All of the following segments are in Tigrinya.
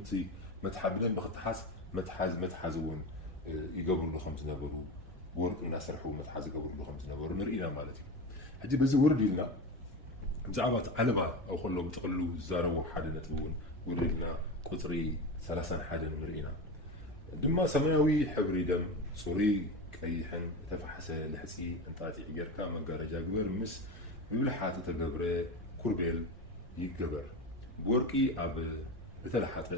خمتي متحبلن بختحاس متحازون يقبلوا له خمس نبروا ورق الناس رحوا متحاز يقبلوا له خمس نبروا نرينا مالتي هدي بزي وردي لنا زعبات علبة أو خلوا بتقلوا زاروا حدا نتبون وردنا قطري 30 حدا نرينا دما سماوي حبري دم صوري كيحن تفحسه لحسي انتاتي عيركا مقارجا قبر مس ببلحات تقبره كوربيل يقبر بوركي اب بتلحات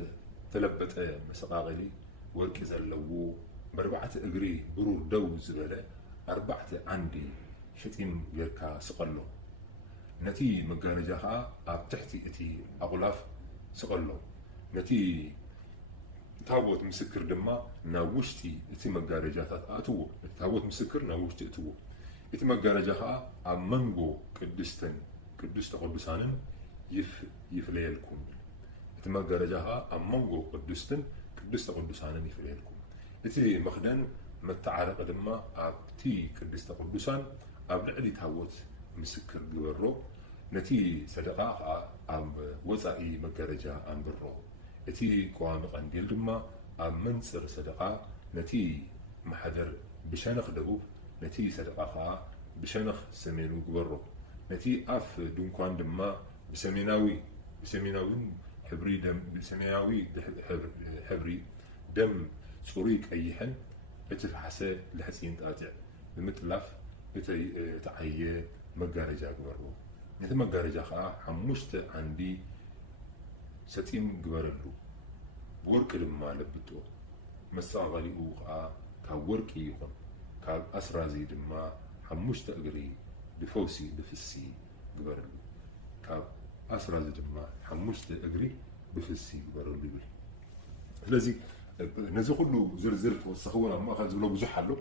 تلبت مسقاغلي وركي زلو بربعة اجري برور دو زبله 4 عندي شتيم يركا سقلو نتي مقارجاها اب تحتي اتي اغلاف سقلو نتي تاوت مسكر دما ناوشتي اتي مقارجاتات اتو تاوت مسكر ناوشتي اتو اتي مقارجاها اب منغو قدست قدسانن يفليلكم اتي مقارجاها اب منغو قدست قدسانن يفليلكم اتي مخدن متعارق دما اب تي قدست قدسان اب لعلي تاوت مسكر جبرو نتي صدقاء اب وصائي مقارجا انبرو اتي قوام قنديل دما اب منصر صدقاء نتي محدر بشنخ دبوب نتي صدقاء بشنخ سمينو جبرو نتي اف دونكوان دما بسميناوي حبري دم بسميناوي حبري دم صوريك ايحن اتفحسه لحسين تقاطع بمتلاف اتي تعيه مقارجا جبرو نتي مقارجا خا حمشت عندي ستيم جبرلو ورك لما لبتو مساغلي وقع كوركي يقن كأسرازي دما حمشت أجري بفوسي بفسي جبرلو كأسرازي دما حمشت أجري بفسي جبرلو بلي لذي نزو كله زرزر توسخونا ما أخذ زلوا بزح حلو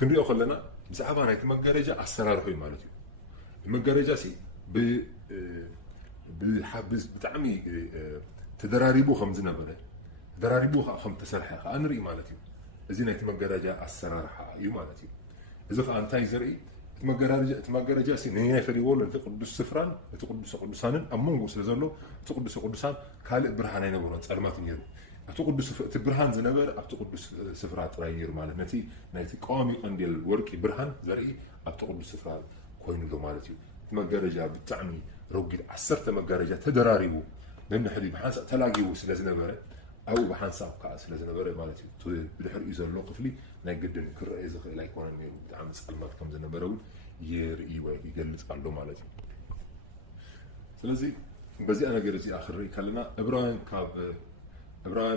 كنري أقول لنا مسحبنا هيك مجرجة السرار هوي مالتي المجرجة سي بالحبس بتعمي تدراريبو خمس نبره دراريبو خم تسرحه انري مالتي ازي نيت مغراجا السرارحه يو مالتي اذا انتاي زري تمغراجا سي ني فري وول تقدس سفران تقدس قدسانن امونغو سلازلو تقدس قدسان كالئ برهان ينبرو صلمات نيرو تقدس برهان زنبر اب تقدس سفرات رايير مالت نتي قوامي قنديل ورقي برهان زري اب تقدس سفرات كوينو دو مالتي تمغراجا بتعمي روجل 10 مغارجا تدراريبو من حدي بحانس تلاقيو سلازنبره او بحانس كاس سلازنبره مالتي بدحر يزلو قفلي ناي قدن كرئي زخي لا يكون نيرو بتاع مسقلمات كم زنبرو يرئي وي يغلص قالو مالتي سلازي بزي انا غيرتي اخري كلنا ابراهيم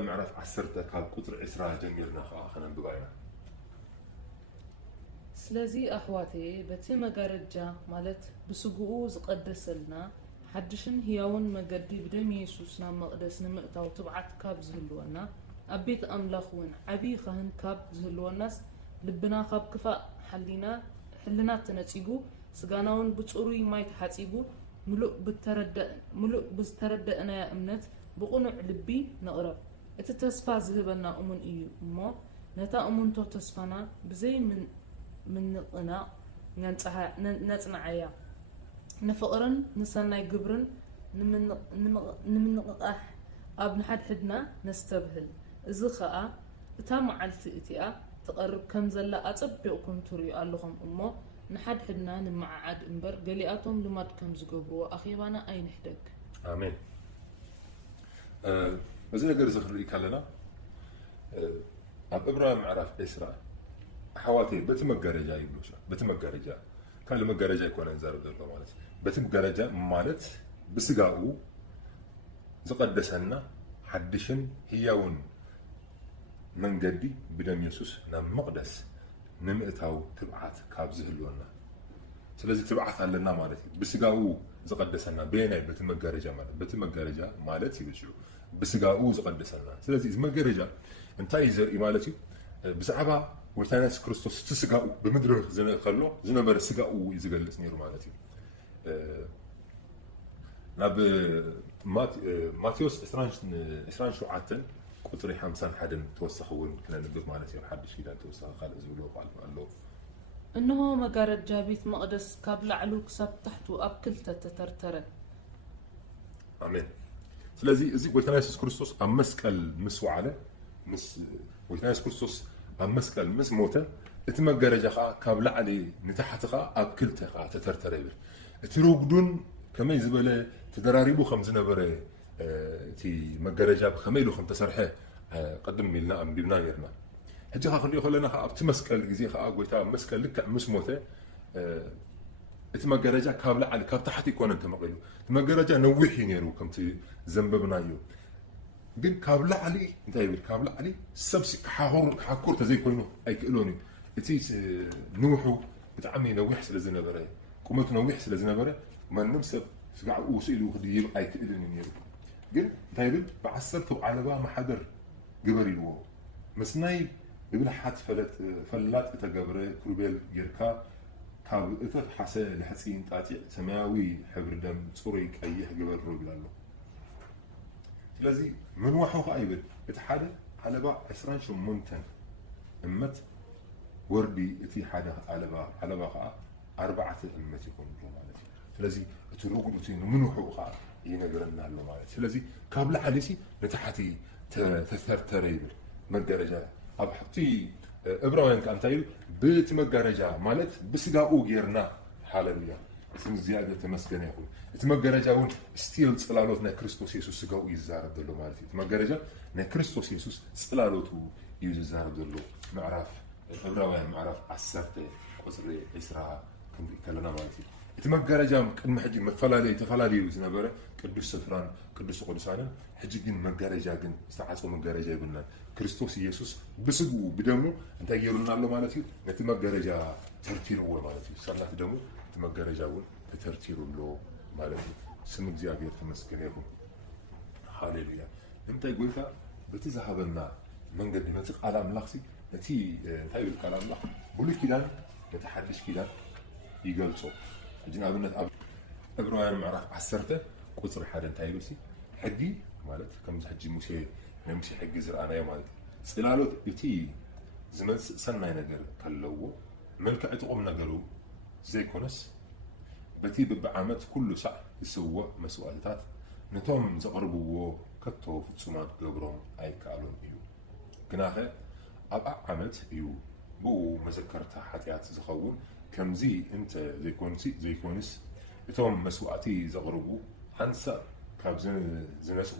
معرف 10 كاب قطر 10 جميرنا خاخنا بباينا سلازي احواتي بتي مغارجا مالت بسقو زقدسلنا حدشن هياون مقدي بدم يسوسنا مقدس نمقتاو تبعت كاب زهلونا أبيت أملاخون عبي خهن كاب زهلوناس لبنا خاب كفاء حلنا تنتيجو سجاناون بتصوري ما يتحسيبو ملؤ بسترد أنا يا أمنت بقنع لبي نقرب التصفى ذهبنا أمون إيو ما نتا أمون تو تصفنا بزي من نقنا نتنعيا نفقرن نسناي جبرن نمنقح اب نحد حدنا نستبهل اذا خا اتا معلت اتيا تقرب كم زلا اصبيكم تري اللهم امو نحد حدنا نمععد انبر قلياتهم لماد كم زغبرو اخيبانا اي نحدك امين بزي نقدر زخري كلنا اب ابراهيم عرف اسراء حواتي بتمغرجا يبلوش بتمغرجا كان المغرجا يكون انزار دلو مالتي بتمغرجا مالت بسغاو زقدسنا حدشن هياون منقدي بدم يسوس نم مقدس نمئتاو تبعات كاب زهلونا سلازي تبعات علينا مالتي بسغاو زقدسنا بيناي بتمغرجا مالت يبجو بسغاو زقدسنا سلازي زمغرجا انتاي زري مالتي بزعبا وتانس كريستوس تسقاو بمدرخ خلو زنبر سقاو يزغلس نيرو مالتي ناب ماتيوس اسران شوعتن قطري 50 حدن توسخون كنا نقول مالتي حدش كده توسخ خالد زولو قالوا انه مغارجا بيت مقدس كاب لعلو كسب تحتو اب كلته تترتره امين ስለዚህ እዚ ጎይታና ኢየሱስ ክርስቶስ ኣብ መስቀል ምስ ወዓለ ምስ ጎይታና ኢየሱስ ክርስቶስ ኣብ መስቀል ምስ ሞተ እቲ መጋረጃ ከዓ ካብ ላዕሊ ንታሕቲ ከዓ ኣብ ክልተ ከዓ ተተርተረ ይብል እቲ ርጉዱን ከመይ ዝበለ ተደራሪቡ ከም ዝነበረ እቲ መጋረጃ ብከመይ ኢሉ ከም ተሰርሐ ቅድም ኢልና ኣንቢብና ነርና ሕጂ ከዓ ክንሪኦ ከለና ከዓ ኣብቲ መስቀል ግዜ ከዓ ጎይታ መስቀል ልክዕ ምስ ሞተ እቲ መጋረጃ ካብ ላዕሊ ካብ ታሕቲ ይኮነን ተመቂሉ እቲ መጋረጃ ነዊሕ እዩ ነይሩ ከምቲ ዘንበብናዮ ግን ካብ ላዕሊ እንታይ ይብል ካብ ላዕሊ ሰብ ክሓኩር ተዘይኮይኑ ኣይክእሎን እዩ እቲ ንውሑ ብጣዕሚ ነዊሕ ስለ ዝነበረ ቁመቱ ነዊሕ ስለ ዝነበረ ማንም ሰብ ስጋዕኡ ስኢሉ ክድይብ ኣይክእልን እዩ ነይሩ ግን እንታይ ይብል ብዓሰርተ ዓለባ ማሕደር ግበር ኢልዎ ምስ ናይ ብብልሓት ፈላጥ እተገብረ ክሩቤል ጌርካ ካብ እቶት ሓሰ ንሕፂን ጣጢዕ ሰማያዊ ሕብሪ ደም ፅሩይ ቀይሕ ግበሮ ይብል ኣሎ ስለዚ ምንዋሑ ከዓ ይብል እቲ ሓደ ዓለባ 28 እመት ወርዲ እቲ ሓደ ዓለባ ከዓ 4 እመት ይኮን ማለት እዩ ስለዚ እቲ ርጉድ እቲ ምንውሑ ከዓ ይነግረና ኣሎ ማለት ስለዚ ካብ ላዕሊ ንታሕቲ ተተርተረ ይብል መጋረጃ ኣብ ሕቲ ዕብራውያን ከዓ እንታይ በቲ መጋረጃ ማለት ብስጋኡ ጌርና ሃሌሉያ እስም ዝያደ ተመስገነ ይሁን እቲ መጋረጃ እውን ስቲል ጽላሎት ናይ ክርስቶስ ኢየሱስ ስጋኡ ይዛረብ ዘሎ ማለት እዩ እቲ መጋረጃ ናይ ክርስቶስ ኢየሱስ ጽላሎቱ እዩ ዝዛረብ ዘሎ ምዕራፍ ዕብራውያን ምዕራፍ 10 ቁጽሪ 20 ክንርኢ ከለና ማለት እዩ እቲ መጋረጃ ቅድሚ ሕጂ ተፈላለዩ ዝነበረ ቅዱስ ስፍራን ቅዱስ ቅዱሳንን ሕጂ ግን መጋረጃ ግን ዝተዓፀው መጋረጃ ይብልናል ክርስቶስ ኢየሱስ ብስግኡ ብደሙ እንታይ ገይሩልና ኣሎ ማለት እዩ ነቲ መጋረጃ ተርቲርዎ ማለት እዩ ሰናት ደሙ እቲ መጋረጃ እውን ተተርቲሩሎ ማለት እዩ ስም እግዚአብሔር ተመስገነ ይሁን ሃሌሉያ እንታይ ጎይታ በቲ ዝሃበና መንገዲ ነቲ ቃል ኣምላኽ ነቲ እንታይ ይብል ቃል ኣምላኽ ብሉይ ኪዳን ነቲ ሓድሽ ኪዳን ይገልጾ ሕጂ ንኣብነት ኣብ ዕብራውያን ምዕራፍ 10 ቁፅሪ 1 እንታይ ይብል ሕጊ ማለት ከምዚ ሕጂ ሙሴ ናይ ሙሴ ሕጊ ዝረኣናዮ ማለት እዩ ጽላሎት እቲ ዝመጽእ ሰናይ ነገር ከለዎ መልክዕ እቲ ቁም ነገሩ ዘይኮነስ በቲ በብዓመት ኩሉ ሳዕ ዝስውዕ መስዋዕትታት ነቶም ዘቕርብዎ ከቶ ፍጹማት ክገብሮም ኣይከኣሎም እዩ ግናኸ ኣብ ዓመት እዩ ብኡ መዘከርታ ሓጢኣት ዝኸውን ከምዚ እንተ ዘይኮንስ እቶም መስዋዕቲ ዘቕርቡ ሓንሳብ ካብ ዝነጽሁ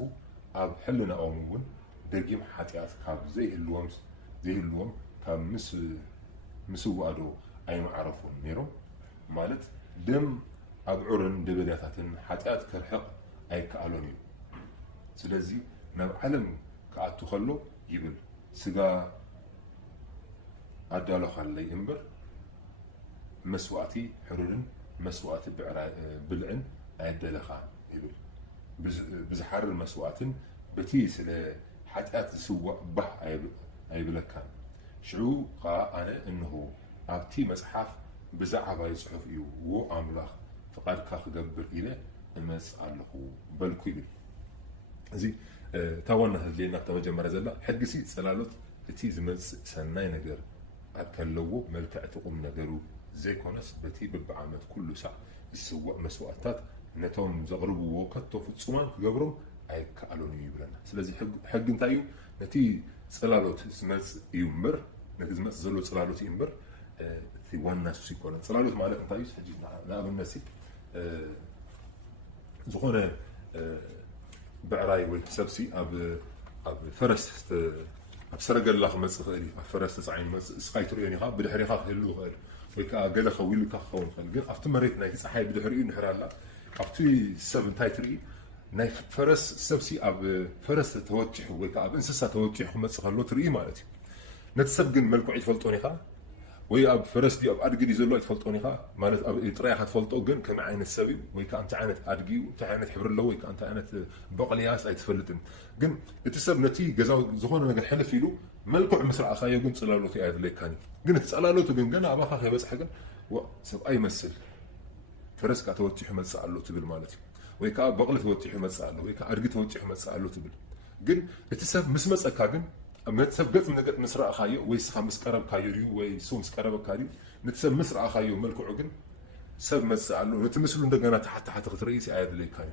ኣብ ሕልናኦም እውን ደጊም ሓጢኣት ካብ ዘይህልዎም ካብ ምስዋዕዶ ኣይመዓረፉን ነይሮም ማለት ደም ኣብዑርን ደበዳታትን ሓጢኣት ከርሕቕ ኣይከኣሎን እዩ ስለዚ ናብ ዓለም ክኣቱ ከሎ ይብል ስጋ ኣዳለኻለይ እምበር መስዋዕቲ ሕሩርን መስዋዕቲ ብልዕን ኣየደለኻ ይብል ብዝሓርር መስዋዕትን በቲ ስለ ሓጢኣት ዝስዋዕ ባህ ኣይብለካን ሽዑ ከዓ ኣነ እንሆ ኣብቲ መፅሓፍ ብዛዕባ ይፅሑፍ እዩ ዎ ኣምላኽ ፍቓድካ ክገብር ኢለ እመፅ ኣለኹ በልኩ ይብል እዚ እታ ዋና ህዝሌና ተመጀመረ ዘላ ሕጊሲ ጽላሎት እቲ ዝመፅእ ሰናይ ነገር ከለዎ መልክዕቲ ቁም ነገሩ ዘይኮነስ በቲ በብዓመት ኩሉ ሳዕ ዝስዋዕ መስዋዕትታት ነቶም ዘቕርብዎ ከቶ ፍጹማን ክገብሮም ኣይከኣሎን እዩ ይብለና ስለዚ ሕጊ እንታይ እዩ ነቲ ጽላሎት ዝመፅእ እዩ እምበር ነቲ ዝመፅእ ዘሎ ጽላሎት እዩ እምበር እቲ ዋና ሱስ ይኮነን ጽላሎት ማለት እንታይ እዩ ሕጂ ንኣብነት ዝኾነ ብዕራይ ወይ ሰብሲ ኣብ ፈረስ ኣብ ሰረገላ ክመፅእ ክእል እዩ ኣብ ፈረስ ተፃዒኑ መፅእ እስኻ ይትሪኦን ኢኻ ብድሕሪኻ ክህሉ ይኽእል ወይ ከዓ ገለ ከዊሉካ ክኸውን ይኽእል ግን ኣብቲ መሬት ናይቲ ፀሓይ ብድሕሪኡ እንድሕር ኣላ ኣብቲ ሰብ እንታይ ትርኢ ናይ ፈረስ ሰብሲ ኣብ ፈረስ ተወቲሑ ወይ ከዓ ኣብ እንስሳ ተወቲሑ ክመፅእ ከሎ ትርኢ ማለት እዩ ነቲ ሰብ ግን መልክዑ ይትፈልጦን ኢኻ ወይ ኣብ ፈረስ ድዩ ኣብ ኣድጊ ድዩ ዘሎ ኣይትፈልጦን ኢኻ ማለት ኣብ ጥራይኻ ትፈልጦ ግን ከመይ ዓይነት ሰብ እዩ ወይ ከዓ እንታይ ዓይነት ኣድጊ እዩ እንታይ ዓይነት ሕብሪ ኣለዎ ወይ ከዓ እንታይ ዓይነት በቕልያስ ኣይትፈልጥን ግን እቲ ሰብ ነቲ ገዛዊ ዝኾነ ነገር ሕልፍ ኢሉ መልክዑ ምስ ረኣኻዮ ግን ጽላሎቱ ኣየድለይካኒ ግን እቲ ጽላሎቱ ግን ገና ኣባኻ ከይበፅሐ ግን ሰብኣይ ይመስል ፈረስ ከዓ ተወቲሑ መፅእ ኣሎ ትብል ማለት እዩ ወይ ከዓ በቕሊ ተወቲሑ መፅእ ኣሎ ወይ ከዓ ኣድጊ ተወቲሑ መፅእ ኣሎ ትብል ግን እቲ ሰብ ምስ መፀካ ግን ነቲ ሰብ ገጽ ንገጽ ምስ ረኣኻዮ ወይ ስኻ ምስ ቀረብካዮ ድዩ ወይ እሱ ምስ ቀረበካ ድዩ ነቲ ሰብ ምስ ረኣኻዮ መልክዑ ግን ሰብ መፅእ ኣሎ ነቲ ምስሉ እንደገና ታሕቲ ክትርኢ ኣየድለይካኒ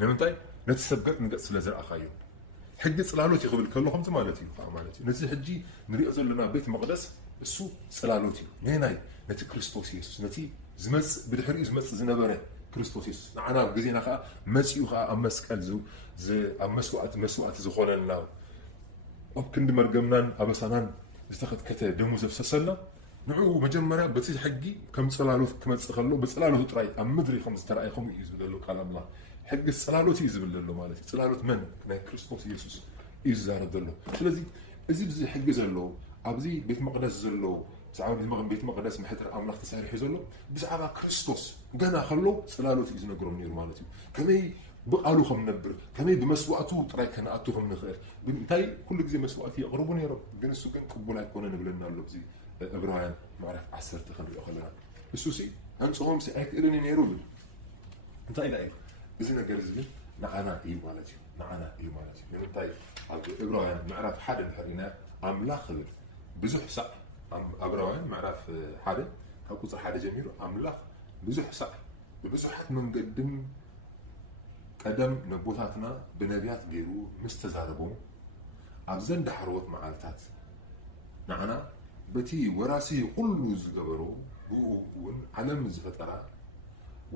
ንምንታይ نتسبق نقص لزرع خايو حق صلالوتي قبل كلهم مالتي مالتي نزي حجي نريء لنا بيت مقدس السو صلالوتي نيناي نتي كريستوس يسوس نتي زمس بدحري زمس زنبره كريستوس يسوس نعنا غزينا خا مسيو خا امسكل ز مسوات زخوننا اب كند مرغمنان ابسانان استخد كته دمو زفسسنا نعو مجمرا بتي حقي كم صلالوت كمص خلو بصلالوت طراي ام مدري خمس ترايكم يزبللو كلام الله حق الصلالوت يزبللو مالتي صلالوت من كنا كريستوس يسوس يزاردلو ስለዚህ እዚ بزي حق زلو ابزي بيت مقدس زلو بزعبا بيت مقدس محتر املاح تساريح زلو بزعبا كريستوس غنا خلو صلالوت يزنغرو نير مالتي كمي بقالو خم نبر كمي بمسواتو طراي كناتو خم نخير بنتاي كل غزي مسوات يقربون يرو ግን እሱ ግን ቅቡል አይኮነን ብለና አለው بزي ዕብራውያን ማዕረፍ 10 ተኸንሪኦ ከለና እሱ ሲ አንጾም ሲ አይክልን ነይሩ እንታይ ላይ እዚ ነገር እዚ ግን ንዓና እዩ ማለት እዩ ንዓና እዩ ማለት እዩ ንምንታይ ኣብ ዕብራውያን ማዕረፍ 1 ድሕሪና ኣምላኽ ክብል ብዙሕ ሳዕ ዕብራውያን ማዕረፍ 1 ካብ ቁፅሪ 1 ጀሚሩ ኣምላኽ ብዙሕ ሳዕ ብብዙሓት መንገድን ቀደም ነቦታትና ብነቢያት ገይሩ ምስ ተዛረቦም ኣብ ዘንዳ ሓርወት መዓልታት ንዓና በቲ ወራሲ ኩሉ ዝገበሮ ብኡውን ዓለም ዝፈጠራ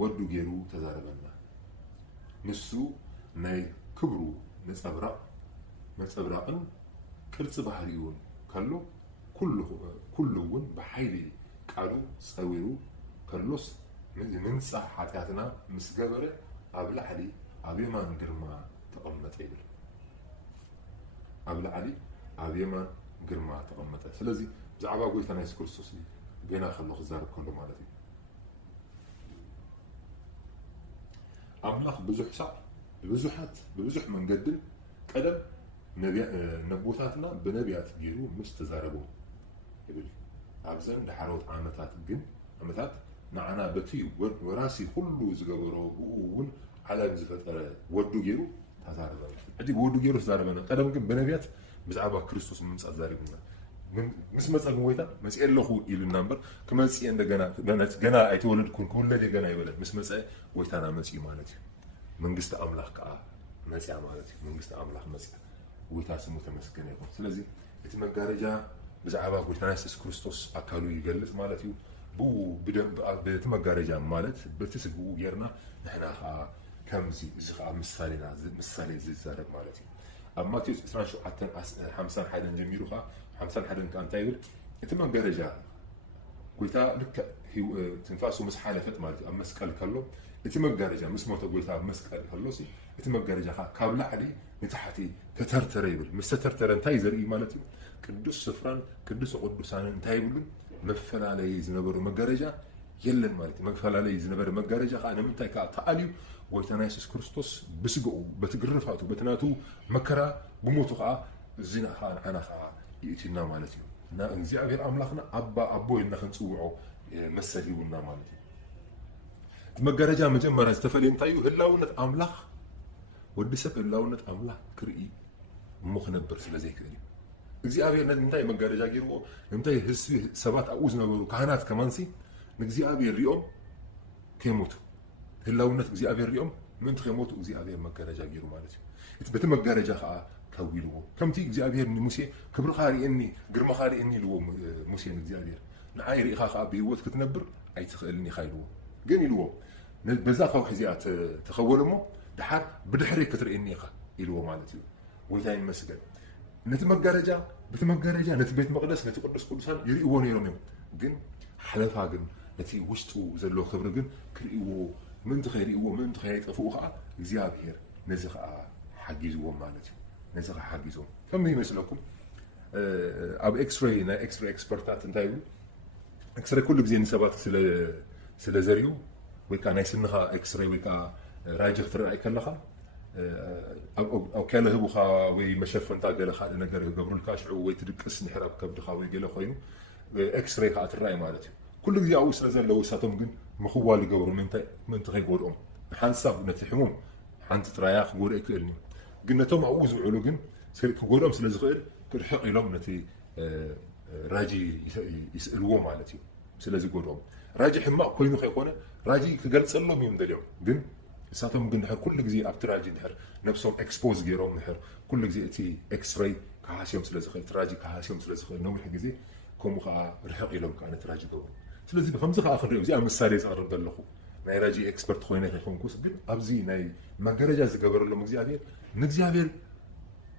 ወዱ ገይሩ ተዛረበና ንሱ ናይ ክብሩ ነፀብራቕን ቅርፂ ባህሪውን ከሎ ኩሉ እውን ብሓይሊ ቃሉ ፀዊሩ ከሎስ ምንፃሕ ሓጢኣትና ምስ ገበረ ኣብ ላዕሊ ኣብ የማን ግርማ ተቐመጠ ይብል ኣብ ላዕሊ ኣብ የማን ግርማ ተቐመጠ ስለዚ ብዛዕባ ጎይታና ኢየሱስ ክርስቶስ ገና ከሎ ክዛረብ ከሎ ማለት እዩ ኣምላኽ ብዙሕ ሳዕ ብብዙሕ መንገድን ቀደም ነቦታትና ብነቢያት ገይሩ ምስ ተዛረቦ ይብል ኣብ ዘንዳ ሓርወት ዓመታት ንዓና በቲ ወራሲ ኩሉ ዝገበሮ ብኡ እውን ዓለም ዝፈጠረ ወዱ ገይሩ ተዛረበ ሕጂ ብወዱ ገይሩ ተዛረበና ቀደም ግን ብነቢያት ብዛዕባ ክርስቶስ ምምፃእ ዛሪብና ምስ መፀን ጎይታ መፅአ ኣለኹ ኢሉና እምበር ክመፅእ እንደገና ገና ኣይተወለድኩን ክውለድ ገና ይበለን ምስ መፅአ ጎይታና መፅኡ ማለት እዩ መንግስቲ ኣምላኽ ከዓ መፅያ ማለት እዩ መንግስቲ ኣምላኽ መፅያ ጎይታ ስሙ ተመስገነ ይኹን ስለዚ እቲ መጋረጃ ብዛዕባ ጎይታና ኢየሱስ ክርስቶስ ኣካሉ ይገልጽ ማለት እዩ ብኡ በቲ መጋረጃ ማለት በቲ ስግኡ ጌርና ንሕና ከዓ ከምዚ እዚ ከዓ ምሳሌ ዝዛረብ ማለት እዩ ኣብ ማቴዎስ 27:51 ጀሚሩ ከዓ 51 ከዓ እንታይ ይብል እቲ መጋረጃ ጎይታ ልክዕ ትንፋሱ ምስ ሓለፈት ማለት እዩ ኣብ መስቀል ከሎ እቲ መጋረጃ ምስ ሞተ ጎይታ ኣብ መስቀል ከሎሲ እቲ መጋረጃ ከዓ ካብ ላዕሊ ንታሕቲ ተተርተረ ይብል ምስ ተተርተረ እንታይ ዘርኢ ማለት እዩ ቅዱስ ስፍራን ቅዱስ ቅዱሳንን እንታይ ይብሉን መፈላለይ ዝነበሩ መጋረጃ የለን ማለት እዩ መፈላለይ ዝነበረ መጋረጃ ከዓ ንምንታይ ከዓ ተኣልዩ ጎይታና ኢየሱስ ክርስቶስ ብስግኡ በትግርፋቱ በትናቱ መከራ ብሞቱ ከዓ እዚና ከዓ ንዓና ከዓ ይእትዩና ማለት እዩ እና እግዚኣብሔር ኣምላኽና ኣቦ ኢልና ክንፅውዖ መሰል ሂቡና ማለት እዩ እቲ መጋረጃ መጀመርያ ዝተፈልየ እንታይ እዩ ህላውነት ኣምላኽ ወዲ ሰብ ህላውነት ኣምላኽ ክርኢ እሞ ክነብር ስለዘይክእል እዩ እግዚኣብሔር ንምንታይ መጋረጃ ገይርዎ ንምንታይ ህዝቢ ሰባት ኣብኡ ዝነበሩ ካህናት ከማንሲ ንእግዚኣብሔር ሪኦም ከይሞቱ ህላውነት እግዚኣብሔር ሪኦም ምእንቲ ከይሞቱ እግዚኣብሔር መጋረጃ ገይሩ ማለት እዩ እቲ በቲ መጋረጃ ከዓ ከዊልዎ ከምቲ እግዚኣብሔር ንሙሴ ክብርኻ ርኤኒ ግርማኻ ርኤኒ ኢልዎ ሙሴ ንእግዚኣብሔር ንዓይ ርኢኻ ከዓ ብሂወት ክትነብር ኣይትኽእልኒ ኢኻ ኢልዎ ግን ኢልዎ በዛ ከውሒ እዚኣ ተኸወነ እሞ ድሓር ብድሕሪ ክትርእየኒ ኢኻ ኢልዎ ማለት እዩ ጎይታ ይመስገን ነቲ መጋረጃ በቲ መጋረጃ ነቲ ቤት መቅደስ ነቲ ቅዱስ ቅዱሳን ይርእይዎ ነይሮም እዮም ግን ሓለፋ ግን ነቲ ውሽጡ ዘሎ ክብሪ ግን ክርእይዎ ምእንቲ ከይርእይዎ ምእንቲ ከይጠፍኡ ከዓ እግዚኣብሔር ነዚ ከዓ ሓጊዝዎም ማለት እዩ ነዚ ከዓ ሓጊዞም ከምዚ ይመስለኩም ኣብ ኤክስሬይ ናይ ኤክስሬይ ኤክስፐርታት እንታይ ይብሉ ኤክስሬይ ኩሉ ግዜ ንሰባት ስለ ዘርዩ ወይ ከዓ ናይ ስንኻ ኤክስሬይ ወይ ከዓ ራጅ ክትረኣይ ከለኻ ኣብ ካለ ህቡኻ ወይ መሸፈንታ ገለ ካልእ ነገር ይገብሩልካ ሽዑ ወይ ትድቅስ ንሕራብ ከብድኻ ወይ ገለ ኮይኑ ኤክስሬይ ከዓ ትረኣይ ማለት እዩ ኩሉ ግዜ ኣብኡ ስለ ዘለው እሳቶም ግን ምኽዋል ይገብሩ ምእንቲ ከይጎድኦም ብሓንሳብ ነቲ ሕሙም ሓንቲ ጥራያ ክጎድኦ ይክእልኒ ግን ነቶም ኣብኡ ዝውዕሉ ግን ክጎድኦም ስለ ዝኽእል ክርሕቕ ኢሎም ነቲ ራጂ ይስእልዎ ማለት እዩ ስለዚ ጎድኦም ራጂ ሕማቕ ኮይኑ ከይኮነ ራጂ ክገልፀሎም እዮም ደልዮም ግን ንሳቶም ግን ድሕር ኩሉ ግዜ ኣብ ትራጂ ድሕር ነብሶም ኤክስፖዝ ገይሮም ድሕር ኩሉ ግዜ እቲ ኤክስሬይ ካሃስዮም ስለ ዝኽእል ትራጂ ካሃስዮም ስለ ዝኽእል ነዊሕ ግዜ ከምኡ ከዓ ርሕቕ ኢሎም ከዓ ነትራጂ ገብሩ ስለዚ ብከምዚ ከዓ ክንሪኦ እዚኣ ምሳሌ ዝቐርብ ዘለኹ ናይ ራጂ ኤክስፐርት ኮይነ ከይኮንኩስ ግን ኣብዚ ናይ መጋረጃ ዝገበረሎም እግዚኣብሔር ንእግዚኣብሔር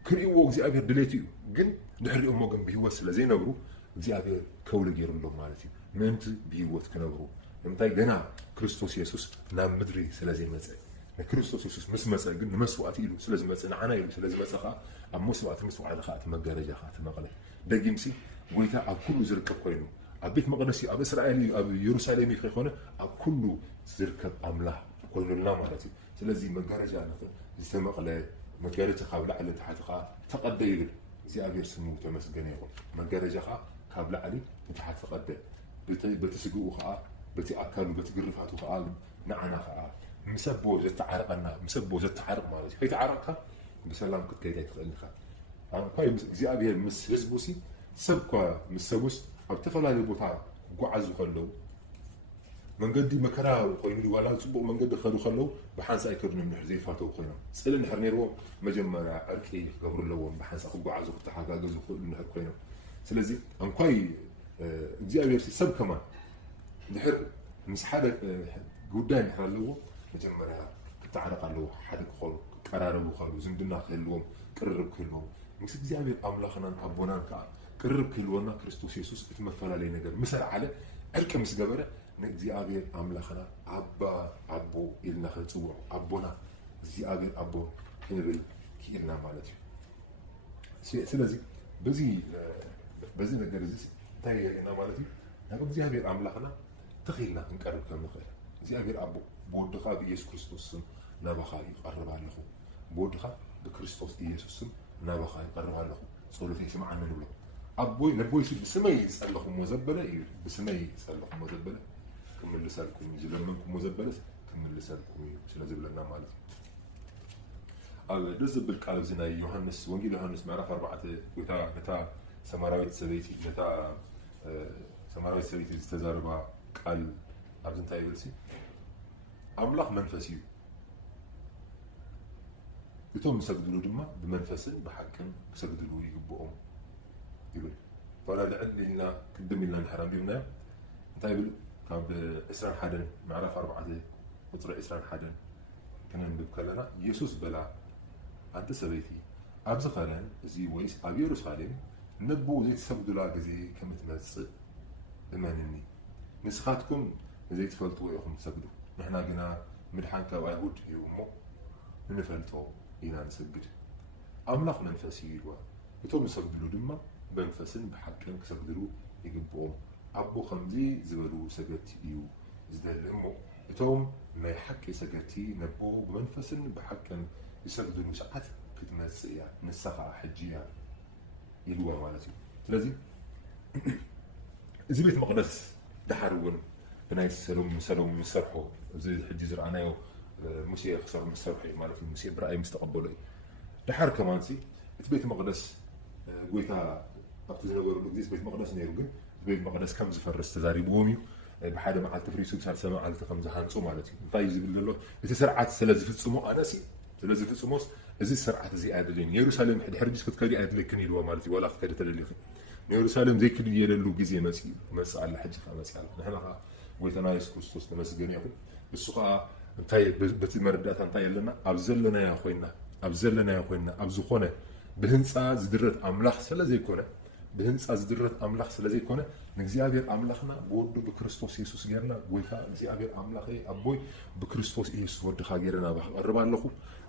ክርእይዎ እግዚኣብሔር ድሌት እዩ ግን ድሕሪኦሞ ግን ብሂወት ስለ ዘይነብሩ እግዚኣብሔር ከውሊ ገይሩሎም ማለት እዩ ምእንቲ ብሂወት ክነብሩ ንምንታይ ገና ክርስቶስ የሱስ ናብ ምድሪ ስለ ዘይመፀ ንክርስቶስ የሱስ ምስ መፀ ግን ንመስዋዕቲ ኢሉ ስለ ዝመፀ ንዓና ኢሉ ስለ ዝመፀ ከዓ ኣብ መስዋዕቲ ምስ በዓሉ ከዓ እቲ መጋረጃ ከዓ እቲ መቕለ ደጊምሲ ጎይታ ኣብ ኩሉ ዝርከብ ኮይኑ ኣብ ቤት መቕደስ ኣብ እስራኤል ኣብ ኢየሩሳሌም ከይኮነ ኣብ ኩሉ ዝርከብ ኣምላኽ ኮይኑልና ማለት እዩ ስለዚ መጋረጃ ዝተመቕለ መጋረጃ ካብ ላዕሊ ታሕቲ ከዓ ተቐደ ይብል እግዚኣብሔር ስሙ ተመስገነ ይኹን መጋረጃ ከዓ ካብ ላዕሊ ንታሕቲ ተቐደ በቲ ስግኡ ከዓ በቲ ኣካሉ በቲ ግርፋቱ ከዓ ንዓና ከዓ ምሰቦ ዘተዓረቀና ምሰቦ ዘተዓረቅ ማለት እዩ ከይተዓረቅካ ብሰላም ክትከይድ ኣይትኽእል ኢኻ እንኳይ እግዚኣብሔር ምስ ህዝቡ ሲ ሰብ እኳ ምስ ሰቡስ ኣብ ተፈላለዩ ቦታ ክጓዓዙ ከለዉ መንገዲ መከራ ኮይኑ ዋላ ፅቡቅ መንገዲ ክኸዱ ከለዉ ብሓንሳ ኣይከድኖም ንድሕር ዘይፋተው ኮይኖም ስእሊ እንድሕር ነይርዎም መጀመርያ ዕርቂ ክገብሩ ኣለዎም ብሓንሳ ክጓዓዙ ክተሓጋገዙ ክእሉ እንድሕር ኮይኖም ስለዚ እንኳይ እግዚኣብሔር ሰብ ከማ ድሕር ምስ ሓደ ጉዳይ እንድሕር ኣለዎ መጀመርያ ክተዓረቕ ኣለዎ ሓደ ክኾኑ ክቀራረቡ ከሉ ዝምድና ክህልዎም ቅርርብ ክህልዎም ምስ እግዚኣብሔር ኣምላኽናን ኣቦናን ከዓ ቅርርብ ክህልወና ክርስቶስ የሱስ እቲ መፈላለዩ ነገር ምስ ኣልዓለ ዕርቂ ምስ ገበረ ንእግዚኣብሔር ኣምላኽና ኣባ ኣቦ ኢልና ክንፅውዖ ኣቦና እግዚኣብሔር ኣቦ ክንብል ክኢልና ማለት እዩ ስለዚ በዚ ነገር እዚ እንታይ የርእየና ማለት እዩ ናብ እግዚኣብሔር ኣምላኽና ተኺልና ክንቀርብ ከም ንኽእል እግዚኣብሔር ኣቦ ብወድኻ ብኢየሱስ ክርስቶስ ስም ናባኻ ይቐርብ ኣለኹ ብወድኻ ብክርስቶስ ኢየሱስ ስም ናባኻ ይቐርብ ኣለኹ ጸሎተይ ይስምዓኒ ንብሎ ኣቦይ ነቦይ ብስመይ ዝጸለኹሞ ዘበለ እዩ ብስመይ ዝጸለኹሞ ዘበለ ክምልሰልኩም እዩ ዝለመንኩሞ ዘበለስ ክምልሰልኩም እዩ ስለ ዝብለና ማለት እዩ ኣብ ደስ ዝብል ቃል እዚ ናይ ዮሃንስ ወንጌል ዮሃንስ ምዕራፍ 4 ጎይታ ነታ ሰማራዊት ሰበይቲ ነታ ሰማራዊት ሰበይቲ ዝተዛረባ ቃል ኣብዚ እንታይ ይብል ሲ ኣምላኽ መንፈስ እዩ እቶም ዝሰግድሉ ድማ ብመንፈስን ብሓቅን ክሰግድሉ ይግብኦም ይብል ዋላ ልዕል ኢልና ቅድም ኢልና ንድሕር ኣንቢብናዮ እንታይ ይብል ካብ 21 ምዕራፍ 4 ቁፅሪ 21 ክነንብብ ከለና ኢየሱስ በላ ኣንተ ሰበይቲ ኣብዚ ኸረን እዚ ወይስ ኣብ ኢየሩሳሌም ነቦ ዘይትሰግዱላ ግዜ ከም እትመፅእ እመንኒ ንስኻትኩም ዘይትፈልጥዎ ኢኹም ትሰግዱ ንሕና ግና ምድሓን ካብ ኣይሁድ እዩ እሞ ንፈልጦ ኢና ንሰግድ ኣምላኽ መንፈስ እዩ ኢልዋ እቶም ዝሰግድሉ ድማ መንፈስን ብሓቅን ክሰግድሉ ይግብኦም ኣቦ ከምዚ ዝበሉ ሰገድቲ እዩ ዝደሊ እሞ እቶም ናይ ሓቂ ሰገድቲ ነቦ ብመንፈስን ብሓቅን ይሰግድሉ ሰዓት ክትመፅእ እያ ንሳ ከዓ ሕጂ እያ ኢልዋ ማለት እዩ ስለዚ እዚ ቤት መቕደስ ድሓር እውን ብናይ ሰሎም ዝሰርሖ እዚ ሕጂ ዝረኣናዮ ሙሴ ክሰርሑ ምስ ሰርሑ እዩ ማለት እዩ ሙሴ ብረኣይ ምስ ተቐበሎ እዩ ድሓር ከማንሲ እቲ ቤት መቕደስ ጎይታ ኣብቲ ዝነበረሉ ግዜ ቤት መቕደስ ነይሩ ግን ቤት መቕደስ ከም ዝፈርስ ተዛሪብዎም እዩ ብሓደ መዓልቲ ፍሪሱ ሳልሰ መዓልቲ ከም ዝሃንፁ ማለት እዩ እንታይ እዩ ዝብል ዘሎ እቲ ስርዓት ስለ ዝፍፅሞ ኣነሲ ስለ ዝፍፅሞስ እዚ ስርዓት እዚ ኣድልየኒ ኢየሩሳሌም ድሕሪ ጅስ ክትከዲ ኣድልክን ኢልዎ ማለት እዩ ዋላ ክትከዲ ተደሊኺ ንኢየሩሳሌም ዘይክድየለሉ ግዜ መፅእ ኣላ ሕጂ ከዓ መፅእ ኣላ ንሕና ከዓ ጎይታና ኢየሱስ ክርስቶስ ተመስገነ ይኹን እሱ ከዓ እንታይ በቲ መረዳእታ እንታይ ኣለና ኣብ ዘለናዮ ኮይንና ኣብ ዝኾነ ብህንፃ ዝድረት ኣምላኽ ስለዘይኮነ ብህንፃ ዝድረት ኣምላኽ ስለዘይኮነ ንእግዚኣብሔር ኣምላኽና ብወዱ ብክርስቶስ ኢየሱስ ጌርና ጎይታ እግዚኣብሔር ኣምላኸይ ኣቦይ ብክርስቶስ ኢየሱስ ወድኻ ጌርና ክቐርብ ኣለኹ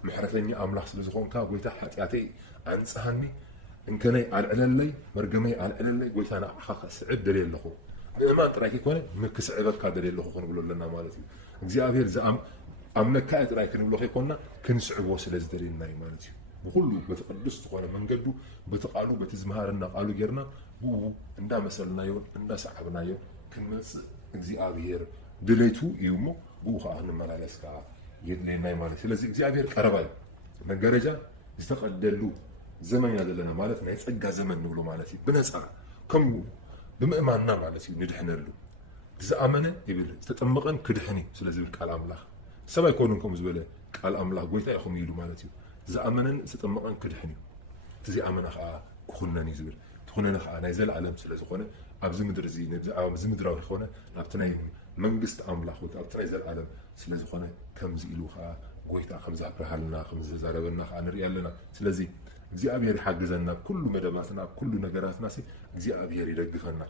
ምሕረተኛ ኣምላኽ ስለዝኾንካ ጎይታ ሓጢኣተይ ኣንፅሃኒ እንከነይ ኣልዕለለይ መርገመይ ኣልዕለለይ ጎይታ ንዓኻ ክስዕብ ደልየ ኣለኹ ብእማን ጥራይ ከይኮነ ክስዕበካ ደልየ ኣለኹ ክንብሎ ኣለና ማለት እዩ እግዚኣብሔር ኣምነካ ጥራይ ክንብሎ ከይኮንና ክንስዕቦ ስለ ዝደልየና እዩ ማለት እዩ ብኩሉ በቲ ቅዱስ ዝኾነ መንገዱ በቲ ቃሉ በቲ ዝመሃረና ቃሉ ጌርና ብኡ እንዳመሰልናዮን እንዳሰዓብናዮን ክንመፅእ እግዚኣብሔር ድሌቱ እዩ እሞ ብኡ ከዓ ክንመላለስ ከዓ የድልየናይ ማለት ስለዚ እግዚኣብሔር ቀረባ እዩ መጋረጃ ዝተቐደሉ ዘመን ኢና ዘለና ማለት ናይ ፀጋ ዘመን ንብሎ ማለት እዩ ብነፃ ከምኡ ብምእማንና ማለት እዩ ንድሕነሉ ዝኣመነ ይብል ዝተጠመቐን ክድሕን እዩ ስለ ዝብል ቃል ኣምላኽ سبا يكونكم زبله قال املاح غويتا يخم يلو مالتي زامنن تطمقن كدحني تزي امنا خا كخنني زبل تخنني خا ناي زل عالم سلا زخونه ابز مدر زي نبز ابز مدراوي خونه ابتناي منغست املاح وتا ابتناي زل عالم سلا زخونه كمز يلو خا غويتا خمز ابرهالنا خمز زاربنا خا نريالنا سلازي እግዚአብሔር ይحግዘና ኩሉ መደባትና ኩሉ ነገራትና እግዚአብሔር ይደግፈና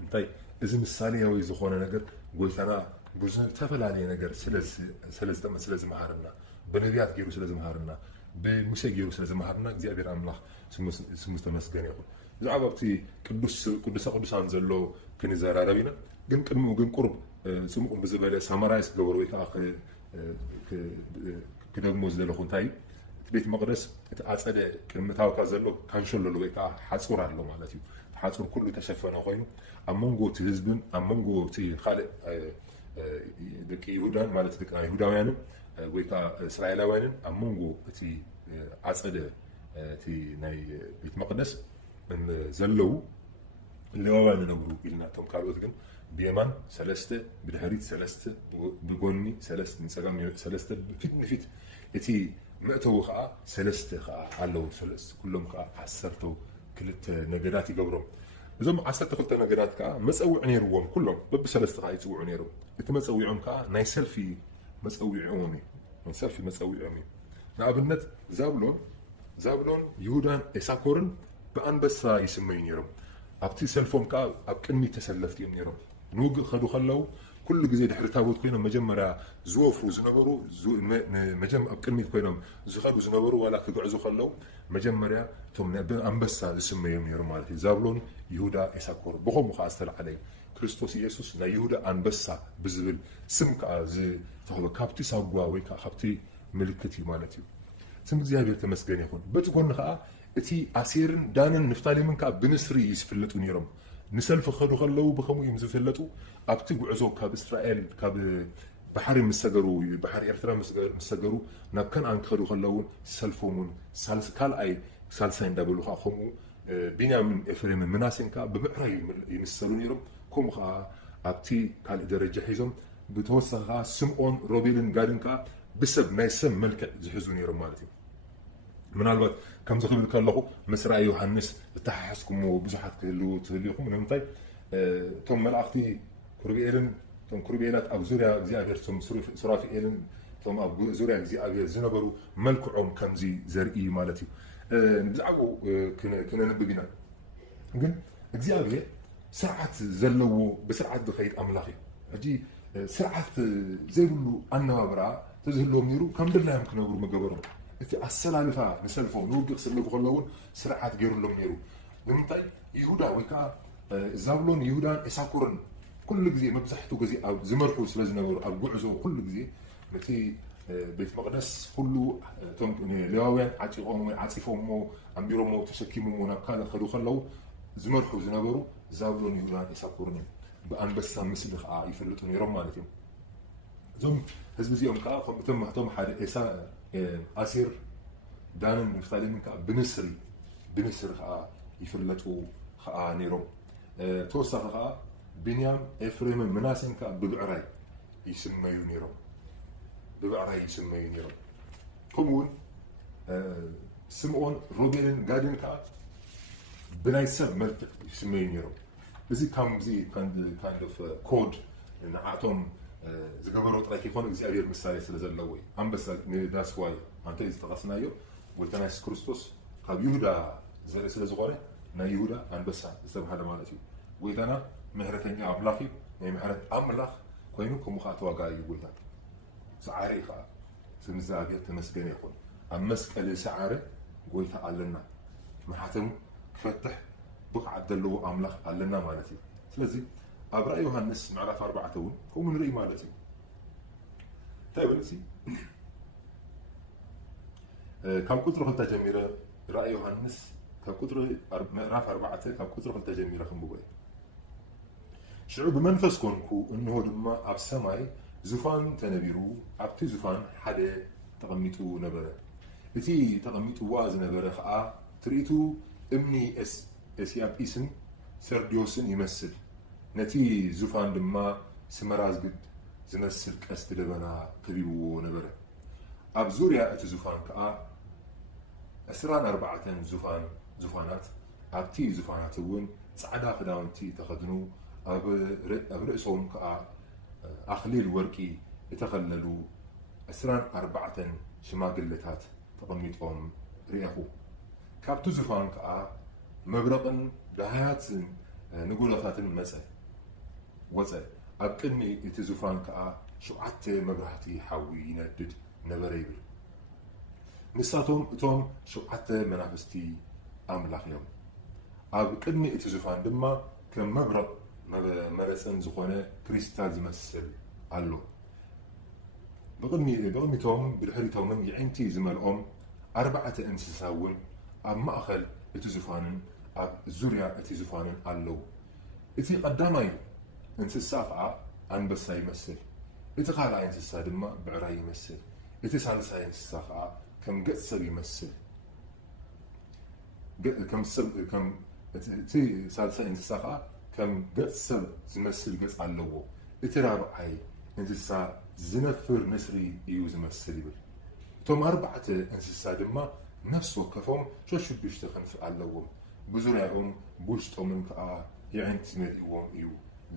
እንታይ እዚ ምሳሌያዊ ዝኾነ ነገር ጎይታና ብዙ ተፈላለየ ነገር ስለዚ መሃርና በነቢያት ገይሩ ስለዚ መሃርና በሙሴ ገይሩ ስለዚ መሃርና እግዚአብሔር አምላክ ስሙ ተመስገን ይሁን ብዛዕባ እቲ ቅዱሳን ዘሎ ክንዘራረብ ኢና ግን ቅድሚኡ ግን ቁርብ ጽምቁም ብዝበለ ሳማራይስ ገበሩ ወይ ከዓ ክደግሞ ዝደለኹ እንታይ ቤት መቅደስ አጸደ ቅድምታውካ ዘሎ ካንሸለሉ ወይ ከዓ ሓጹር ኣሎ ማለት እዩ ሓጹር ኩሉ ተሸፈነ ኮይኑ ኣብ መንጎ እቲ ህዝብን ኣብ መንጎ እቲ ካልእ ደቂ ይሁዳን ማለት ደቂ ይሁዳውያንን ወይ ከዓ እስራኤላውያንን ኣብ መንጎ እቲ አጸደ እቲ ናይ ቤት መቅደስ ዘለው ሌዋውያን ነብሩ ኢልና እቶም ካልኦት ግን ብየማን ሰለስተ ብድሕሪት ሰለስተ ብጎኒ ሰለስተ ንፀጋም ሰለስተ ፊት ንፊት እቲ مأتو خا سلسته خا علو سلست كلهم خا عسرتو كلت نجدات يقبرهم إذا ما عسرت قلت نجدات كا مسوي عنيروهم كلهم بسلسته خا يسوي عنيرو أنت مسوي عم كا نايسل في مسوي عمي نايسل في مسوي عمي نعبنت زابلون يهودان إساكورن بأن بس يسمين يرم أبتي سلفهم كا أبكني تسلفت يميرم نوج خدو خلوا كل جزء دحرتاوت كينو مجمرة زوفرو زنبرو مجمع بكلمة كينو زخدو زنبرو ولا كقعزو خلوا مجمرة ثم أنبسا اسمه يوم مالتي زابلون يهودا إساكور بقوم خاصة عليه كريستوس يسوع لا يهودا أنبسا بزبل سمك از فهو كابتي ساقوا ويكا خبتي ملكتي مالتي سمك زي هذا تمسكين يكون بتكون خا اتي أسيرن دانن نفتالي منك بنسري يسفلتون يرم نسلف خدو خلوا بخمو يمزفلتو أبتي قعزو كاب إسرائيل كاب بحر مسجرو بحر إرترا مسجرو نبكن عن خدو خلون سلفومون سالس كال أي سالسين دبلو خامو بنيامين إفريم مناسين كاب بمعري يمسلون يرم كم خا أبتي كال درجة حزم بتوسخا سمعون روبيلن قادن كا بسب ما يسم ملك زحزون يرم مالتي من الوقت كم زخبل كله مسرع يوحنس تحسكم وبزحت كلو تليكم من طيب توم ملأختي كروبيلن توم كروبيلات أو زوريا زيابير توم سرافيلن توم أبو زوريا زيابير زنبرو ملكعهم كم زرقي مالتي نزعقو كنا نبقينا قل زيابير سرعة زلو بسرعة دخيل أملاخي أجي سرعة زيرلو أنا برا تزهلو ميرو كم درنا يمكن نقول مقبرهم إنت السلالفة نسلفهم نوقف سلفوا خلون سرعة غير لهم يرو لمنتاي يهودا ويكا زابلون يهودا إساكورن كل جزء مبزحته جزء أو زمرحو سلزنور أو جعزو كل جزء متي بيت مقدس كله توم لواوين عاطفهم أمبيرهم تشكيمهم ونكال خلو زمرحو زنورو زابلون يهودا إساكورن بأن بس مثل يفلتون يرم مالتهم زم هزب زيهم كا توم حد أسير دانن مفتالين كا بنسر خا يفلتو خا نيرو توسخ خا بنيام إفريم مناسين كا ببعراي يسميون نيرو ببعراي يسميون نيرو كمون سمعون روبين قادين كا بنايسر ملك يسميون نيرو بزي كام زي kind of code نعاتهم زغبرو طريق يكون እግዚአብሔር ምሳሌ ስለዘለው ወይ አንበሳ ዳስ ዋይ አንተ ይስተቀስናዮ ወልተናስ ክርስቶስ ካብ ይሁዳ ዘረ ስለዝኾነ ናይ ይሁዳ አንበሳ ዝተባሃለ ማለት እዩ ወይታና ምህረተኛ አምላኽ ናይ ምህረት አምላኽ ኮይኑ ከምኡ ከዓ ተዋጋኢ ወይታ ሰዓሪ ከዓ ስም እግዚአብሔር ተመስገነ ይኹን ኣብ መስቀል ሰዓረ ጎይታ ኣለና ማሕተሙ ክፈትሕ ብቕዓት ዘለዎ አምላኽ ኣለና ማለት እዩ ስለዚ ኣብ ራእይ ዮሐንስ ምዕራፍ 4 እውን ከምኡ ንርኢ ማለት እዩ تابلسي كم كتر خلت جميلة رأي يوحنس كم كتر رافع 4 كم كتر خلت جميلة خم بوي شعوب منفسكم كو إنه لما أب سماي زفان تنبيرو أبتي زفان حدا تغميتو نبرة بتي تغميتو واز نبرة خا تريتو إمني اسياب اسم سرديوسن يمثل نتي زفان لما سمراز قد ዝመስል ቀስት ደበና ከቢብዎ ነበረ ኣብ ዙርያ እቲ ዙፋን ከዓ 24 ዙፋናት ኣብቲ ዙፋናት እውን ጻዕዳ ክዳውንቲ ተኸድኑ ኣብ ርእሶም ከዓ ኣኽሊል ወርቂ የተኸለሉ 24 ሽማግለታት ተቐሚጦም ርኢኹ ካብቲ ዙፋን ከዓ መብረቕን ዳህያትን ንጉሎታትን ወፀ ኣብ ቅድሚ እቲ ዙፋን ከዓ 7 መብራህቲ ሓዊ ይነድድ ነበረ ይብል ንሳቶም እቶም 7 መናፍስቲ ኣምላኽ እዮም ኣብ ቅድሚ እቲ ዙፋን ድማ ከም መብረቕ መረፅን ዝኾነ ክሪስታል ዝመስል ኣሎ ብቕድሚቶም ብድሕሪቶምን ይዕንቲ ዝመልኦም 4 እንስሳ እውን ኣብ ማእኸል እቲ ዙፋንን ኣብ ዙርያ እቲ ዙፋንን ኣለዉ እቲ ቀዳማይ እንስሳ ከዓ ኣንበሳ ይመስል እቲ ካልኣይ እንስሳ ድማ ብዕራይ ይመስል እቲ ሳልሳይ እንስሳ ከዓ ከም ገጽ ሰብ ይመስል እቲ ሳልሳይ እንስሳ ከዓ ከም ገጽ ሰብ ዝመስል ገጽ ኣለዎ እቲ ራብዓይ እንስሳ ዝነፍር ንስሪ እዩ ዝመስል ይብል እቶም 4 እንስሳ ድማ ነፍሲ ወከፎም 6 ክንፊ ኣለዎም ብዙርያኦም ብውሽጦምን ከዓ ይዕንቲ መሊእዎም እዩ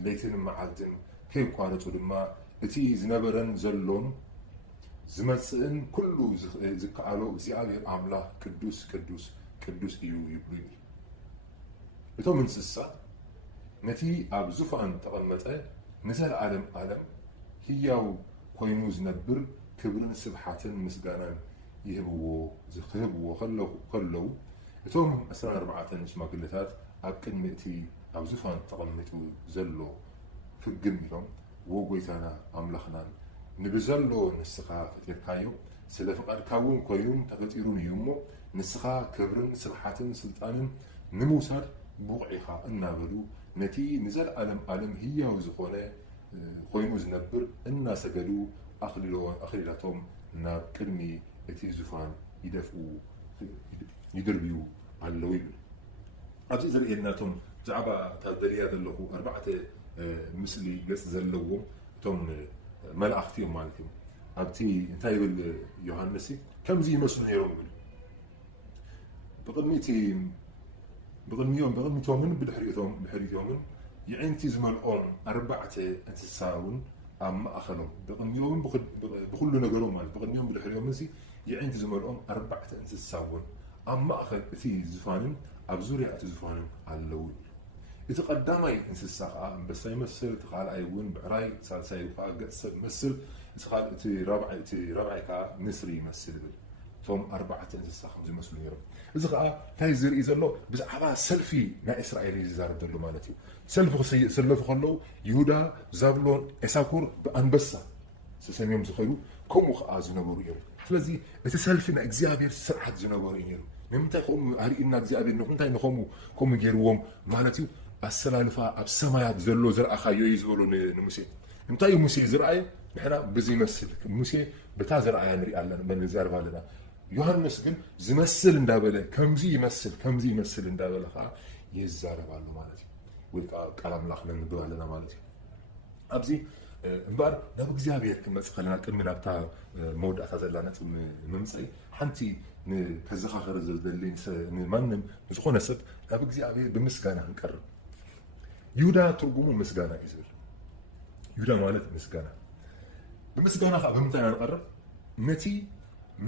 ለይትን መዓልትን ከይቋረፁ ድማ እቲ ዝነበረን ዘሎን ዝመጽእን ኩሉ ዝከኣሎ እግዚአብሔር ኣምላኽ ቅዱስ ቅዱስ ቅዱስ እዩ ይብሉ ይብል እቶም እንስሳ ነቲ ኣብ ዙፋን ተቐመጠ ንዘለዓለም ዓለም ህያው ኮይኑ ዝነብር ክብርን ስብሓትን ምስጋናን ክህብዎ ከለዉ እቶም 14 ሽማግለታት ኣብ ቅድሚ እቲ ኣብ ዙፋን ተቐሚጡ ዘሎ ፍግም ኢሎም ወጎይታና ኣምላኽናን ንብዘሎ ንስኻ ፈጢርካዮ ስለ ፍቓድካ እውን ኮይኑን ተፈጢሩን እዩ እሞ ንስኻ ክብርን ስብሓትን ስልጣንን ንምውሳድ ብቑዒኻ እናበሉ ነቲ ንዘለዓለም ዓለም ህያው ዝኾነ ኮይኑ ዝነብር እናሰገዱ ኣኽሊላቶም ናብ ቅድሚ እቲ ዙፋን ይድርብዩ ኣለዉ ይብል ኣብዚ ዝርአየናቶም ብዛዕባ ታደልያ ዘለኹ 4 ምስሊ ገጽ ዘለዎም እቶም መላእኽቲ እዮም ማለት እዮም ኣብቲ እንታይ ይብል ዮሃንስ ከምዚ ይመስሉ ነይሮም ይብል ብቕድሚቶምን ብድሕሪቶምን ይዕንቲ ዝመልኦም 4 እንስሳ እውን ኣብ ማእኸሎም ብቕድሚኦም ብኩሉ ነገሮም ማለት ብቕድሚኦም ብድሕሪኦም ይዕንቲ ዝመልኦም 4 እንስሳ እውን ኣብ ማእኸል እቲ ዙፋንን ኣብ ዙርያ እቲ ዙፋንን ኣለዉ እቲ ቀዳማይ እንስሳ ከዓ አንበሳ ይመስል እቲ ካልኣይ እውን ብዕራይ ሳልሳይ ከዓ ገጽ ሰብ ይመስል እቲ ራብዓይ ከዓ ንስሪ ይመስል ይብል እቶም 4 እንስሳ ከም ዝመስሉ ነይሮም እዚ ከዓ እንታይ ዝርኢ ዘሎ ብዛዕባ ሰልፊ ናይ እስራኤል ዝዛረብ ዘሎ ማለት እዩ ሰልፊ ክሰለፉ ከለዉ ይሁዳ ዛብሎን ኤሳኩር ብኣንበሳ ተሰሚዮም ዝኸዱ ከምኡ ከዓ ዝነበሩ እዮም ስለዚ እቲ ሰልፊ ናይ እግዚአብሔር ስርዓት ዝነበሩ እዩ ነይሩ ንምንታይ ከምኡ ኣርኢና እግዚአብሔር ንምንታይ ከምኡ ገይርዎም ማለት እዩ ኣሰላልፋ ኣብ ሰማያት ዘሎ ዝረኣኻዮ እዩ ዝበሉ ንሙሴ እንታይ እዩ ሙሴ ዝረኣየ ንሕና ብዚ ይመስል ሙሴ በታ ዝረኣያ ንሪኣ ኣለና ንዛረባ ኣለና ዮሃንስ ግን ዝመስል እንዳበለ ከምዚ ይመስል እንዳበለ ከዓ ይዛረባሉ ማለት እዩ ወይ ከዓ ቃል ኣምላኽ ነንብብ ኣለና ማለት እዩ ኣብዚ እምበር ናብ እግዚአብሔር ክመፅእ ከለና ቅድሚ ናብታ መወዳእታ ዘላ ነጥብ ንምምፅእ ሓንቲ ከዘኻኽር ዝደሊ ንማንም ዝኾነ ሰብ ናብ እግዚአብሔር ብምስጋና ክንቀርብ ይሁዳ ትርጉሙ ምስጋና እዩ ዝብል ይሁዳ ማለት ምስጋና ብምስጋና ከዓ ብምንታይ ንቀርብ ነቲ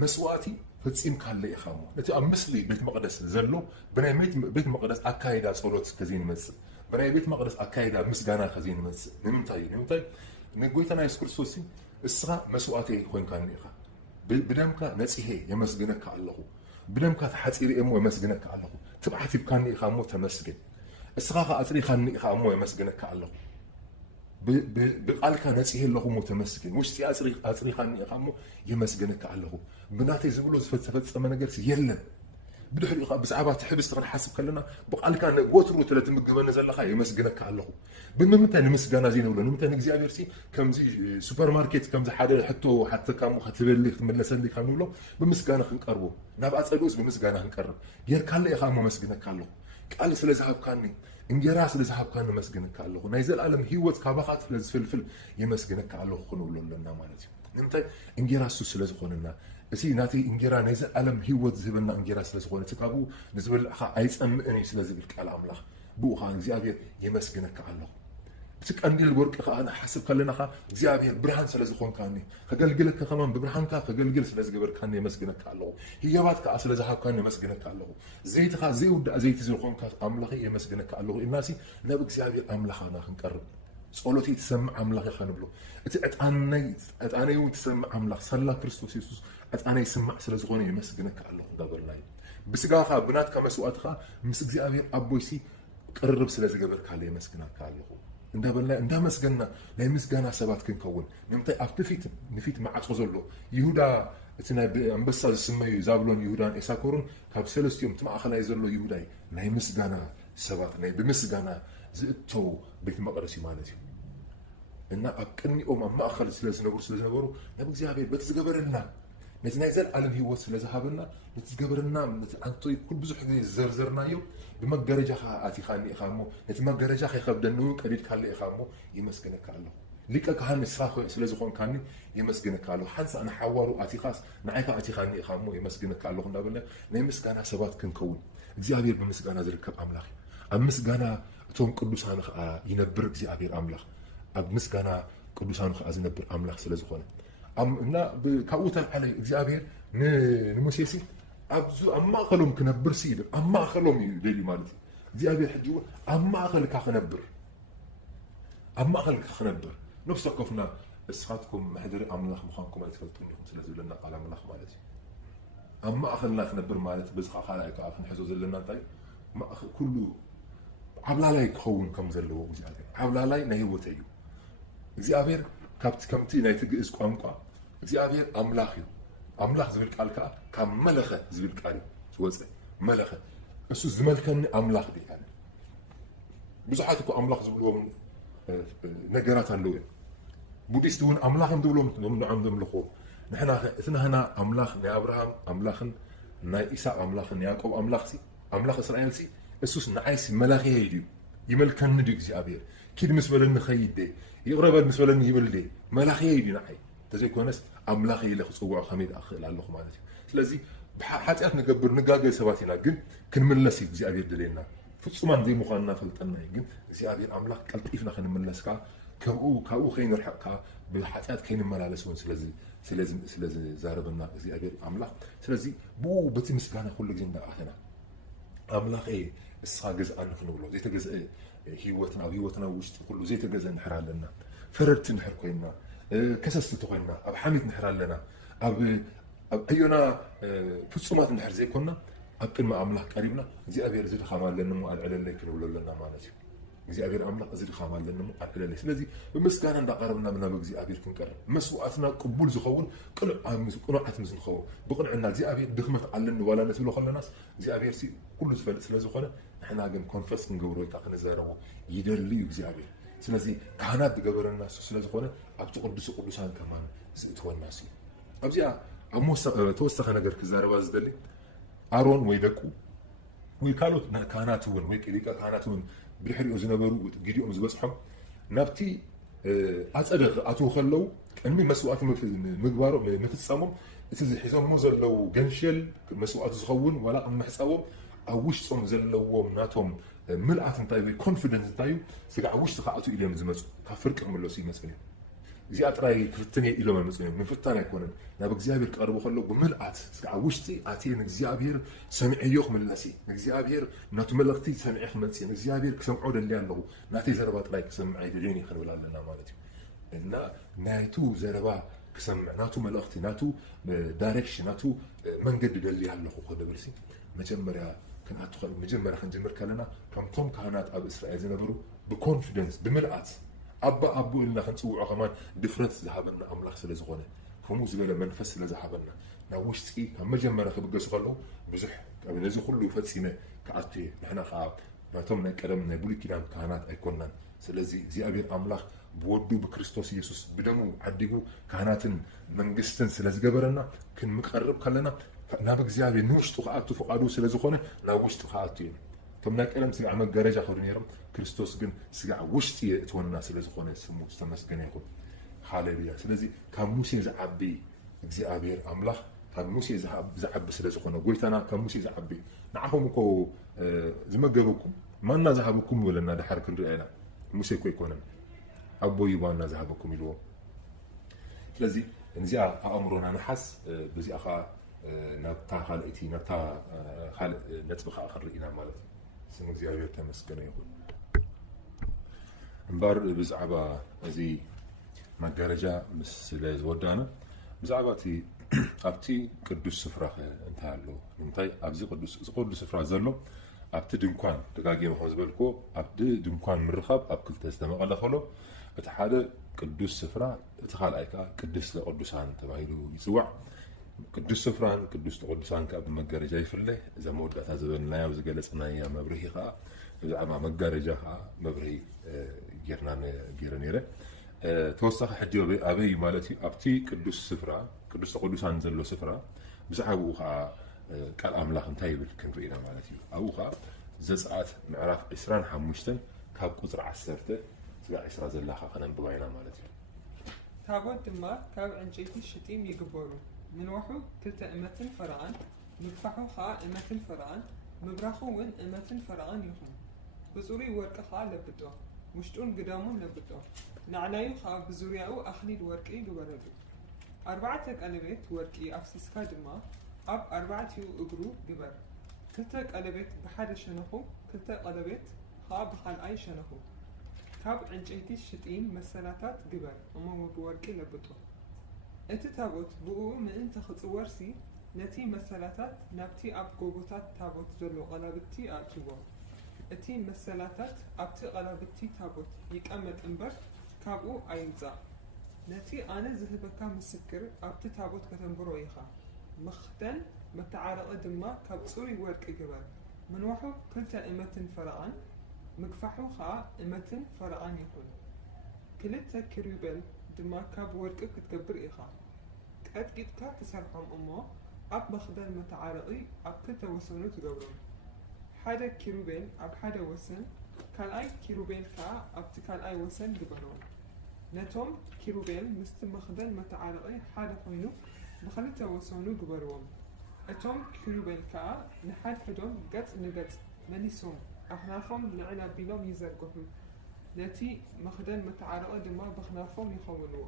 መስዋእቲ ፈፂምካ ኢኻ እሞ ነቲ ኣብ ምስሊ ቤት መቅደስ ዘሎ ብናይ ቤት መቅደስ ኣካይዳ ጸሎት ከዘይንመፅእ ብናይ ቤት መቅደስ ኣካይዳ ምስጋና ከዘይንመፅእ ንምንታይ ንጎይታና ኢየሱስ ክርስቶስ እስኻ መስዋእቲ ኮይንካ ኢኻ ብደምካ ነፂሄ የመስግነካ ኣለኹ ብደምካ ተሓፂረ እሞ የመስግነካ ኣለኹ ትብዓቲብካ ኢኻ እሞ ተመስግን እስኻ ኣፅሪኻ ኢኻ እሞ የመስግነካ ኣለኹ ብቃልካ ነፂሄ ኣለኹ እሞ ተመስግን ውሽጢ ኣፅሪኻ ኢኻ እሞ የመስግነካ ኣለኹ ብናተይ ዝብሎ ዝተፈፀመ ነገር የለን بدحري خا بزعبة تحبس تغن حاسب كلنا بقال كان قوترو تلات مجبنا زل خا يمسجنا كعلقو بمتى نمسجنا زين ولا نمتى نجزي عبيرسي كم زي سوبر ماركت كم زي حدا حتى كم خاتبلي من سندي كانوا بمسجنا خنقربو نبعت أدوس بمسجنا خنقرب غير كله يخا ما مسجنا كعلقو قال سلازهاب كاني እንጀራ ስለዝሃብካኒ መስግነካ ኣለኹ ናይ ዘለኣለም ህይወት ካባኻ ስለዝፍልፍል የመስግነካ ኣለኹ ክንብሎ ኣለና ማለት እዩ ንምንታይ እንጀራ እሱ ስለዝኾነና እቲ ናተይ እንጀራ ናይ ዘለኣለም ህይወት ዝህበና እንጀራ ስለዝኾነ እቲ ካብኡ ንዝበልዕኻ ኣይፀምእን እዩ ስለዝብል ቃል ኣምላኽ ብኡ ከዓ እግዚኣብሔር የመስግነካ ኣለኹ እቲ ቀንዲል ወርቂ ከዓ ንሓስብ ከለናኻ እግዚኣብሔር ብርሃን ስለዝኾንካኒ ከገልግለካ ከማን ብብርሃንካ ከገልግል ስለዝገበርካኒ የመስግነካ ኣለኹ ህያባት ከዓ ስለዝሃብካኒ የመስግነካ ኣለኹ ዘይትኻ ዘይውዳእ ዘይቲ ዝኾንካ ኣምላኽ የመስግነካ ኣለኹ ኢልናሲ ናብ እግዚኣብሔር ኣምላኽና ክንቀርብ ጸሎተይ ትሰምዕ ኣምላኽ ኢኻ ንብሎ እቲ ዕጣነይ እውን ትሰምዕ ኣምላኽ ሰላ ክርስቶስ ኢየሱስ ዕጣነይ ይስማዕ ስለዝኾነ የመስግነካ ኣለኹ እንዳበልና ብስጋኻ ብናትካ መስዋዕትኻ ምስ እግዚኣብሔር ኣቦይሲ ቅርብ ስለዝገበርካለ የመስግነካ ኣለኹ እንዳበልና እንዳመስገና ናይ ምስጋና ሰባት ክንከውን ንምንታይ ኣብቲ ንፊት ማዕጾ ዘሎ ይሁዳ እቲ ናይ ኣንበሳ ዝስመዩ ዛብሎን ይሁዳን ኤሳኮርን ካብ ሰለስቲኦም እቲ ማእኸላይ ዘሎ ይሁዳይ ናይ ምስጋና ሰባት ናይ ብምስጋና ዝእተው ቤት መቅደስ ማለት እዩ እና ኣብ ቅድሚኦም ኣብ ማእኸል ስለዝነበሩ ናብ እግዚኣብሔር በቲ ዝገበረልና ነቲ ናይ ዘለኣለም ህይወት ስለዝሃበና ነቲ ዝገበረና ነቲ አንቶይ ኩል ብዙሕ ግዜ ዘርዘርናዮ ብመጋረጃኻ ኣቲኻኒ ኢኻ እሞ ነቲ መጋረጃ ከይከብደኒ ቀዲድካለ ኢኻ እሞ የመስግነካ ኣለኹ ሊቀ ካህን ንስኻ ስለዝኾንካኒ የመስግነካ ኣለኹ ሓንሳ ንሓዋሩ ኣቲኻስ ንዓይካ ኣቲኻኒ ኢኻ እሞ የመስግነካ ኣለኹ እንዳበልና ናይ ምስጋና ሰባት ክንከውን እግዚኣብሔር ብምስጋና ዝርከብ ኣምላኽ ኣብ ምስጋና እቶም ቅዱሳን ከዓ ይነብር እግዚአብሔር ኣምላኽ ኣብ ምስጋና ቅዱሳን ከዓ ዝነብር ኣምላኽ ስለዝኾነ እና ካብኡ ተልዓለ እግዚአብሔር ንሙሴሲ ኣብ ማእኸሎም ክነብር ሲል ኣብ ማእኸሎም እዩ ደልዩ ማለት እዩ እግዚአብሔር ሕጂ እውን ኣብ ማእኸልካ ክነብር ነፍሲ ወከፍና እስኻትኩም መሕደሪ ኣምላኽ ምዃንኩም ኣይትፈልጡን ኢኹም ስለዝብለና ቃል ኣምላኽ ማለት እዩ ኣብ ማእኸልና ክነብር ማለት በዝኻ ካልኣይ ከዓ ክንሕዞ ዘለና እንታይ ኩሉ ዓብላላይ ክኸውን ከም ዘለዎ እግዚአብሔር ዓብላላይ ናይ ህይወት እዩ እግዚአብሔር ከምቲ ናይቲ ግእዝ ቋንቋ እግዚአብሔር ኣምላኽ እዩ ኣምላኽ ዝብል ቃል ከዓ ካብ መለኸ ዝብል ቃል እዩ ዝወፅእ መለኸ እሱ ዝመልከኒ ኣምላኽ ዲ ያለ ብዙሓት እኮ ኣምላኽ ዝብልዎም ነገራት ኣለዉ እዮም ቡዲስት እውን ኣምላኽ እዮም ዝብሎም ንዖም ዘምልኽዎ ንሕና እቲ ናህና ኣምላኽ ናይ ኣብርሃም ኣምላኽን ናይ ኢሳቅ ኣምላኽን ያዕቆብ ኣምላኽ እስራኤል እሱስ ንዓይሲ መላኸየ ድዩ ይመልከኒ ድዩ እግዚኣብሔር ኪድ ምስ በለኒ ኸይድ ደ ይቕረበል ምስ በለኒ ይብል ደ መላኸየ ድዩ ንዓይ ተዘይኮነስ ኣምላኽ ኢለ ክፅውዖ ከመይ ክእል ኣለኹ ማለት እዩ ስለዚ ሓጢኣት ንገብር ንጋገል ሰባት ኢና ግን ክንምለስ እዩ እግዚኣብሔር ደልየና ፍፁማን ዘይምዃንና ፈልጠና እዩ ግን እግዚኣብሔር ኣምላኽ ቀልጢፍና ክንምለስ ከዓ ካብኡ ከይንርሐቕካ ብሓጢኣት ከይንመላለስ እውን ስለዝዛረበና እግዚኣብሔር ኣምላኽ ስለዚ ብኡ በቲ ምስጋና ኩሉ ግዜ እንዳኣኸና ኣምላኽ እስኻ ገዝኣኒ ክንብሎ ዘይተገዝአ ህይወትና ኣብ ህይወትና ውሽጢ ኩሉ ዘይተገዝአ ንሕር ኣለና ፈረድቲ ንሕር ኮይና ከሰስቲ ኮይና ኣብ ሓሚት ንሕር ኣለና ኣብ ኣዮና ፍፁማት ንሕር ዘይኮንና ኣብ ቅድሚ ኣምላኽ ቀሪብና እግዚኣብሔር እዚ ድኻም ኣለኒ ሞ ኣልዕለለይ ክንብሎ ኣለና ማለት እዩ እግዚአብሔር ኣምላኽ እዚ ድኻም ኣለኒ ሞ ኣልዕለለይ ስለዚ ብምስጋና እንዳቀረብና ናብ እግዚአብሔር ክንቀርብ መስዋዕትና ቅቡል ዝኸውን ቅኑዓት ምስ ንኸውን ብቕንዕና እግዚአብሔር ድኽመት ኣለኒ ዋላ ነስብሎ ከለናስ እግዚአብሔር ኩሉ ዝፈልጥ ስለዝኾነ ንሕና ግን ኮንፈስ ክንገብሮ ወይ ከዓ ክንዘረቦ ይደሊ እዩ እግዚአብሔር ስለዚ ካህናት ዝገበረና ስለዝኾነ ኣብቲ ቅዱሳን ከማን ዝእትወና እዩ ኣብዚኣ ኣብ ተወሰኸ ነገር ክዛረባ ዝደሊ ኣሮን ወይ ደቁ ወይ ካልኦት ካህናት እውን ወይ ሊቀ ካህናት እውን ብድሕሪኡ ዝነበሩ ግዲኦም ዝበፅሖም ናብቲ ኣፀደ ኣትዉ ከለዉ ቅድሚ መስዋዕቲ ምግባሮም ምፍፃሞም እቲ ሒዞምዎ ዘለው ገንሸል መስዋዕቲ ዝኸውን ዋላ ምሕፃቦም ኣብ ውሽጦም ዘለዎም ናቶም ምልኣት እንታይ ወይ ኮንፊደንስ እንታይ እዩ ስጋዕ ውሽጢ ከኣቱ ኢሎም ዝመፁ ካብ ፍርቂ ክምለሱ ይመስል እዩ እዚኣ ጥራይ ክፍትን ኢሎም መፁ እዮም ምፍታን ኣይኮነን ናብ እግዚአብሔር ቀርቡ ከለዉ ብምልኣት ስጋዕ ውሽጢ ኣትየ ንእግዚአብሔር ሰሚዐዮ ክምለስ ንእግዚአብሔር ናቱ መልእኽቲ ሰሚዐ ክመፅእ ንእግዚአብሔር ክሰምዖ ደልየ ኣለኹ ናተይ ዘረባ ጥራይ ክሰምዕ ኣይደልየን እዩ ክንብል ኣለና ማለት እዩ እና ናቱ ዘረባ ክሰምዕ ናቱ መልእኽቲ ናቱ ዳይሬክሽን ናቱ መንገዲ ደልየ ኣለኹ ክብል መጀመርያ ክንጅምር ከለና ከምቶም ካህናት ኣብ እስራኤል ዝነበሩ ብኮንፊደንስ ብምልኣት ኣቦ ኢልና ክንፅውዖ ከማን ድፍረት ዝሃበና ኣምላኽ ስለዝኾነ ከምኡ ዝበለ መንፈስ ስለዝሃበና ናብ ውሽጢ ካብ መጀመርያ ክብገሱ ከለዉ ብዙሕ ነዚ ኩሉ ፈፂመ ክኣቱ እየ ንሕና ከዓ ናቶም ናይ ቀደም ናይ ብሉይ ኪዳን ካህናት ኣይኮንናን ስለዚ እግዚኣብሔር ኣምላኽ ብወዱ ብክርስቶስ ኢየሱስ ብደሙ ዓዲጉ ካህናትን መንግስትን ስለዝገበረና ክንምቀርብ ከለና ናብ እግዚአብሔር ንውሽጡ ከኣቱ ፍቃዱ ስለዝኾነ ናብ ውሽጡ ከኣቱ እዩ ቶም ናይ ቀደም ስጋዕ መጋረጃ ክብሪ ነይሮም ክርስቶስ ግን ስጋዕ ውሽጢ እትወንና ስለ ዝኾነ ስሙ ዝተመስገነ ይኹን ሃሌሉያ ስለዚ ካብ ሙሴ ዝዓቢ እግዚኣብሔር ኣምላኽ ካብ ሙሴ ዝዓቢ ስለ ዝኾነ ጎይታና ካብ ሙሴ ዝዓቢ ንዓኹም እኮ ዝመገበኩም ማና ዝሃበኩም ይብለና ድሓር ክንሪኦ ኢና ሙሴ እኮ ኣይኮነን ኣቦ እዩ ማና ዝሃበኩም ኢልዎ ስለዚ እዚኣ ኣእምሮና ንሓስ በዚኣ ኸ ናብታ ካልእቲ ናብታ ካልእ ነጥቢ ከዓ ክንርኢና ማለት እዩ ስም እግዚኣብሔር ተመስገነ ይኹን እምበር ብዛዕባ እዚ መጋረጃ ምስ ስለ ዝወዳእና ብዛዕባ እቲ ኣብቲ ቅዱስ ስፍራ እንታይ ኣሎ ንምንታይ ኣብዚ ቅዱስ ስፍራ ዘሎ ኣብቲ ድንኳን ደጋጊመ ከም ዝበልክዎ ኣብቲ ድንኳን ምርኻብ ኣብ ክልተ ዝተመቐለ ከሎ እቲ ሓደ ቅዱስ ስፍራ እቲ ካልኣይ ከዓ ቅድስተ ቅዱሳን ተባሂሉ ይፅዋዕ ቅዱስ ስፍራን ቅዱስ ቅዱሳን ከዓ ብመጋረጃ ይፍለ እዛ መወዳእታ ዝበልናያ ዝገለፅናያ መብርሂ ከዓ ብዛዕባ መጋረጃ ከዓ መብርሂ ገይረ ነይረ ተወሳኺ ሕጂ ኣበይ ማለት እዩ ኣብቲ ቅዱስ ስፍራ ቅዱስ ቅዱሳን ዘሎ ስፍራ ብዛዕባኡ ከዓ ቃል ኣምላኽ እንታይ ይብል ክንርኢና ማለት እዩ ኣብኡ ከዓ ዘፀአት ምዕራፍ 25 ካብ ቁፅሪ 10 ስጋዕ 20 ዘላኻ ከነንብባ ኢና ማለት እዩ ታቦት ድማ ካብ ዕንጨይቲ ሽጢም ይግበሩ ምንዋሑ ክልተ እመትን ፈርቓን ምግፋሑ ከዓ እመትን ፈርቓን ምብራኹ እውን እመትን ፈርቓን ይኹን ብፁሩይ ወርቂ ከዓ ለብጦ ውሽጡን ግዳሙን ለብጦ ናዕላዩ ከዓ ብዙርያኡ ኣኽሊል ወርቂ ግበረሉ ኣርባዕተ ቀለቤት ወርቂ ኣፍሲስካ ድማ ኣብ ኣርባዕቲኡ እግሩ ግበር ክልተ ቀለቤት ብሓደ ሸነኹ ክልተ ቀለቤት ከዓ ብኻልኣይ ሸነኹ ካብ ዕንጨይቲ ሽጢም መሰላታት ግበር እሞ ብወርቂ ለብጦ እቲ ታቦት ብኡ ምእንተ ክፅወርሲ ነቲ መሰላታት ናብቲ ኣብ ጎቦታት ታቦት ዘሎ ቀላብቲ ኣእትዎ እቲ መሰላታት ኣብቲ ቀላብቲ ታቦት ይቀመጥ እምበር ካብኡ ኣይምፃእ ነቲ ኣነ ዝህበካ ምስክር ኣብቲ ታቦት ከተንብሮ ኢኻ መኽደን መተዓረቐ ድማ ካብ ፅሩይ ወርቂ ግበር ምንዋሑ ክልተ እመትን ፈርቓን ምግፋሑ ከዓ እመትን ፈርቓን ይኹን ክልተ ኪሩቤል ድማ ካብ ወርቂ ክትገብር ኢኻ ቀጥቂጥካ ትሰርሖም እሞ ኣብ መኽደን መተዓረቒ ኣብ ክልተ ወሰኑ ትገብሮም ሓደ ኪሩቤል ኣብ ሓደ ወሰን ካልኣይ ኪሩቤል ከዓ ኣብቲ ካልኣይ ወሰን ግበሮም ነቶም ኪሩቤል ምስቲ መኽደን መተዓረቒ ሓደ ኮይኑ ብክልተ ወሰኑ ግበርዎም እቶም ኪሩቤል ከዓ ንሓድሕዶም ገጽ ንገጽ መሊሶም ኣኽናፎም ልዕል ኣቢሎም ይዘርግሑ ነቲ መኽደን መተዓረቐ ድማ ብኽናፎም ይኸውንዎ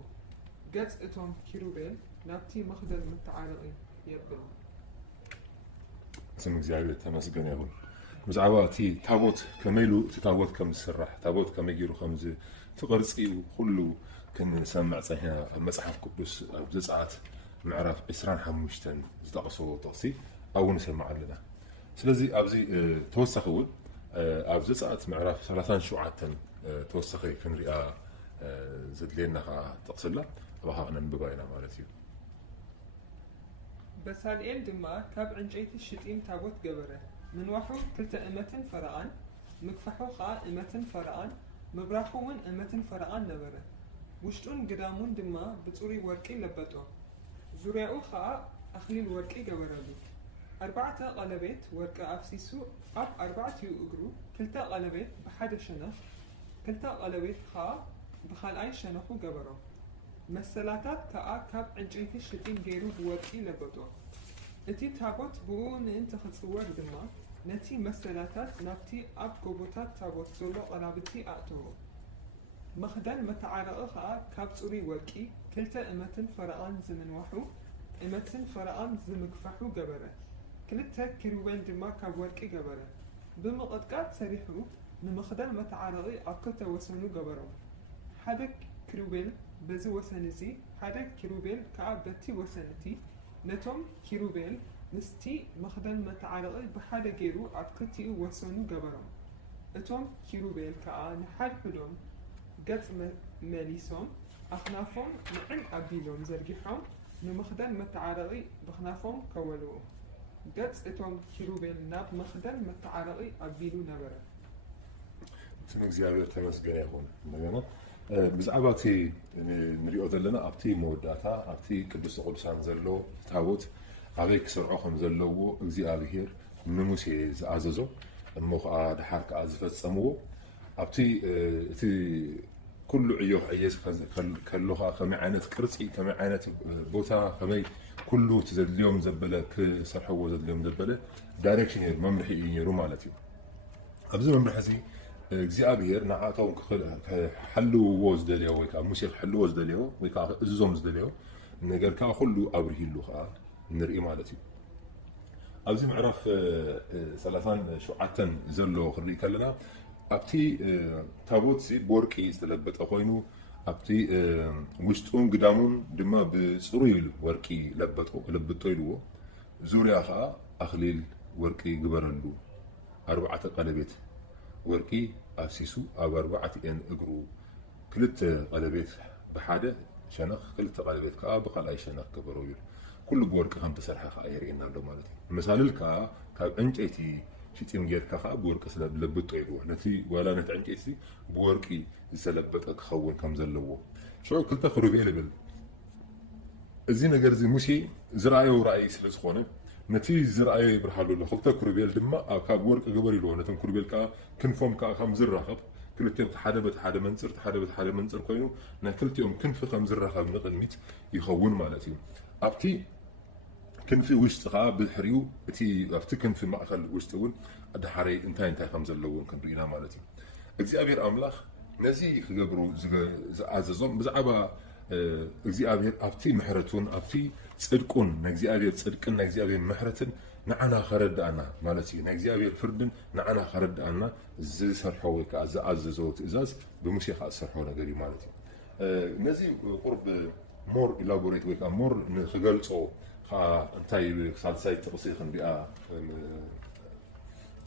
ገጽ እቶም ኪሩቤል ናብቲ መኽደን መተዓረቒ የብል ስም እግዚኣብሔር ተመስገነ ይሁን ብዛዕባ እቲ ታቦት ከመይ ኢሉ እቲ ታቦት ከም ዝስራሕ ታቦት ከመይ ገይሩ ከምዚ ትቐርፂኡ ኩሉ ክንሰምዕ ፀኒሕና ኣብ መፅሓፍ ቅዱስ ኣብ ዘፀአት ምዕራፍ 25 ዝጠቕሶ ጥቕሲ ኣብኡ ንሰማዕ ኣለና ስለዚ ኣብዚ ተወሳኺ እውን ኣብ ዘፀአት ምዕራፍ 37 ተወሳኺ ክንሪኣ ዘድልየና ከዓ ጥቕስላ ኣብኻ ክነንብባ ኢና ማለት እዩ በሳልኤል ድማ ካብ ዕንጨይቲ ሽጢም ታቦት ገበረ ምንዋሑ ክልተ እመትን ፈርቓን ምግፋሑ ከዓ እመትን ፈርቓን ምብራኹ እውን እመትን ፈርቓን ነበረ ውሽጡን ግዳሙን ድማ ብፁሩይ ወርቂ ለበጦ ዙርያኡ ከዓ ኣኽሊል ወርቂ ገበረሉ ኣርባዕተ ቀለቤት ወርቂ ኣፍሲሱ ኣብ ኣርባዕቲኡ እግሩ ክልተ ቀለቤት ብሓደ ሸነኽ ክልተ ቀለቤት ከዓ ብኻልኣይ ሸነኹ ገበሮ መሰላታት ከዓ ካብ ዕንጨይቲ ሽጢም ገይሩ ብወርቂ ለበጦ እቲ ታቦት ብኡ ምእንተ ክፅወር ድማ ነቲ መሰላታት ናብቲ ኣብ ጎቦታት ታቦት ዘሎ ቀላብቲ ኣእተዎ መኽደን መተዓረቐ ከዓ ካብ ፅሩይ ወርቂ ክልተ እመትን ፈርቓን ዝምንዋሑ እመትን ፈርቓን ዝምግፋሑ ገበረ ክልተ ኪሩቤል ድማ ካብ ወርቂ ገበረ ብምቕጥቃጥ ሰሪሑ ንምኽደን መተዓረቒ ኣብ ክልተ ወሰኑ ገበሮም ሓደ ኪሩቤል በዚ ወሰን እዚ ሓደ ኪሩቤል ከዓ በቲ ወሰን እቲ ነቶም ኪሩቤል ምስቲ መኽደን መተዓረቒ ብሓደ ገይሩ ኣብ ክልቲኡ ወሰኑ ገበሮም እቶም ኪሩቤል ከዓ ንሓድሕዶም ገጽ መሊሶም ኣኽናፎም ልዕል ኣቢሎም ዘርጊሖም ንምኽደን መተዓረቒ ብኽናፎም ከወልዎ ገጽ እቶም ኪሩቤል ናብ መኽደን መተዓረቒ ኣቢሉ ነበረ ስም እግዚኣብሔር ተመስገነ ይኹን እንደገና ብዛዕባ እቲ ንሪኦ ዘለና ኣብቲ መወዳእታ ኣብቲ ቅዱስ ቅዱሳን ዘሎ ታቦት ኣበይ ክሰርዖ ከም ዘለዎ እግዚኣብሔር ንሙሴ ዝኣዘዞ እሞ ከዓ ድሓር ከዓ ዝፈፀምዎ ኣብቲ እቲ ኩሉ ዕዮ ዕየዝ ከሎ ከዓ ከመይ ዓይነት ቅርፂ ከመይ ዓይነት ቦታ ከመይ ኩሉ እቲ ዘድልዮም ዘበለ ክሰርሕዎ ዘድልዮም ዘበለ ዳይሬክሽን ነይሩ መምርሒ እዩ ነይሩ ማለት እዩ ኣብዚ መምርሒ እዚ እግዚኣብሔር ንዓቶም ክሓልውዎ ዝደልዮ ወይ ከዓ ሙሴ ክሕልዎ ዝደልዮ ወይ ከዓ ክእዝዞም ዝደልዮ ነገር ከዓ ኩሉ ኣብርሂሉ ከዓ ንርኢ ማለት እዩ ኣብዚ ምዕራፍ 37 ዘሎ ክንርኢ ከለና ኣብቲ ታቦት እዚ ብወርቂ ዝተለበጠ ኮይኑ ኣብቲ ውሽጡን ግዳሙን ድማ ብፅሩይ ወርቂ ለብጦ ኢልዎ ዙርያ ከዓ ኣኽሊል ወርቂ ግበረሉ 4 ቀለቤት ወርቂ ኣብሲሱ ኣብ 4 እግሩ ክልተ ቀለቤት ብሓደ ሸነኽ ክልተ ቀለቤት ከዓ ብኻልኣይ ሸነኽ ገበሮ እዩ ኩሉ ብወርቂ ከም ተሰርሐ ከዓ የርእየና ኣሎ ማለት እዩ መሳልል ከዓ ካብ ዕንጨይቲ ሽጢም ጌርካ ከዓ ብወርቂ ስለለብጦ ኢልዎ ነቲ ዋላ ነቲ ዕንጨይቲ ብወርቂ ዝተለበጠ ክኸውን ከም ዘለዎ ሽዑ ክልተ ክሩቤል ይብል እዚ ነገር እዚ ሙሴ ዝረኣዮ ራእይ ስለ ዝኾነ ነቲ ዝረኣዮ ይብርሃሉ ኣሎ ክልተ ክሩቤል ድማ ካብ ወርቂ ግበር ኢልዎ ነቶም ክሩቤል ከዓ ክንፎም ከዓ ከም ዝራኸብ ክልቲኦም ሓደ በቲ ሓደ መንፅር ሓደ በቲ ሓደ መንፅር ኮይኑ ናይ ክልቲኦም ክንፊ ከም ዝራኸብ ንቕድሚት ይኸውን ማለት እዩ ኣብቲ ክንፊ ውሽጢ ከዓ ብድሕሪኡ እቲ ኣብቲ ክንፊ ማእኸል ውሽጢ እውን ድሓረይ እንታይ ከም ዘለዎ ክንርኢና ማለት እዩ እግዚኣብሔር ኣምላኽ ነዚ ክገብሩ ዝኣዘዞም ብዛዕባ እግዚኣብሔር ኣብቲ ምሕረቱን ኣብቲ ፅድቁን ናይ እግዚኣብሔር ፅድቅን ናይ እግዚኣብሔር ምሕረትን ንዓና ከረዳእና ማለት እዩ ናይ እግዚኣብሔር ፍርድን ንዓና ከረዳእና ዝሰርሖ ወይ ከዓ ዝኣዘዞ ትእዛዝ ብሙሴ ከዓ ዝሰርሖ ነገር እዩ ማለት እዩ ነዚ ቁርብ ሞር ኢላቦሬት ወይ ከዓ ሞር ንክገልፆ ከዓ እንታይ ሳልሳይ ጥቕሲ ክንሪኣ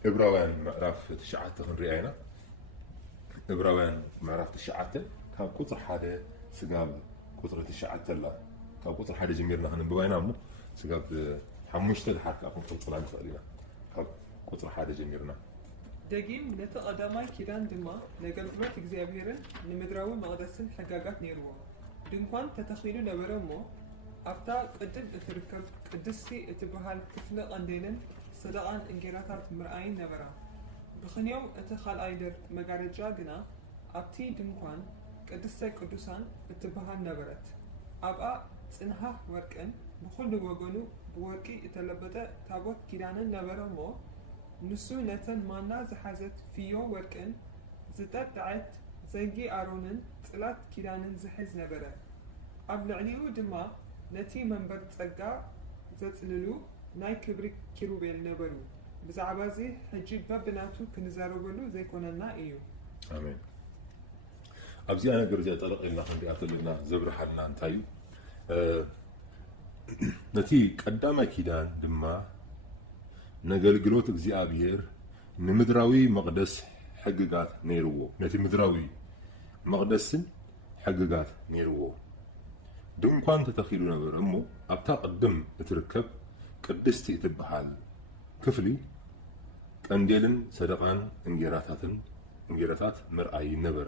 ዕብራውያን ምዕራፍ 9 ክንሪኣ ኢና ዕብራውያን ምዕራፍ 9 ካብ ቁፅሪ 1 ስጋብ ቁፅሪ 9 ኣላ ካብ ቁፅሪ 1 ጀሚርና ክንብባ ኢና እሞ ስጋብ 5 ድሓር ከዓ ክንቅፅላ ንኽእል ኢና ካብ ቁፅሪ 1 ጀሚርና ደጊም ነቲ ቀዳማይ ኪዳን ድማ ንኣገልግሎት እግዚኣብሔርን ንምድራዊ መቕደስን ሕጋጋት ነይርዎ ድንኳን ተተኺሉ ነበረ እሞ ኣብታ ቅድም እትርከብ ቅድስቲ እትበሃል ክፍለ ቀንዴልን ሰደቓን እንጌራታት ምርኣይን ነበራ ብኽንዮም እቲ ካልኣይ መጋረጃ ግና ኣብቲ ድንኳን ቅድስተ ቅዱሳን እትበሃል ነበረት ኣብኣ ፅንሃህ ወርቅን ብኩሉ ወገኑ ብወርቂ እተለበጠ ታቦት ኪዳንን ነበረ እሞ ንሱ ነተን ማና ዝሓዘት ፍዮ ወርቅን ዝጠጥዐት ዘንጊ ኣሮንን ፅላት ኪዳንን ዝሕዝ ነበረ ኣብ ልዕሊኡ ድማ ነቲ መንበር ፀጋ ዘፅልሉ ናይ ክብሪ ኪሩቤል ነበሩ ብዛዕባ እዚ ሕጂ በብናቱ ክንዛረበሉ ዘይኮነና እዩ ኣሜን ኣብዚኣ ነገር እዚኣ ጠለቕ ኢልና ክንሪኣ ከለና ዘብርሃልና እንታይ እዩ ነቲ ቀዳማይ ኪዳን ድማ ንኣገልግሎት እግዚኣብሔር ንምድራዊ መቕደስ ሕግጋት ነይርዎ ነቲ ምድራዊ መቕደስን ሕግጋት ነይርዎ ድንኳን ተተኺሉ ነበረ እሞ ኣብታ ቅድም እትርከብ ቅድስቲ እትበሃል ክፍሊ ቀንዴልን ሰደቓን እንጌራታት ምርኣይ ነበረ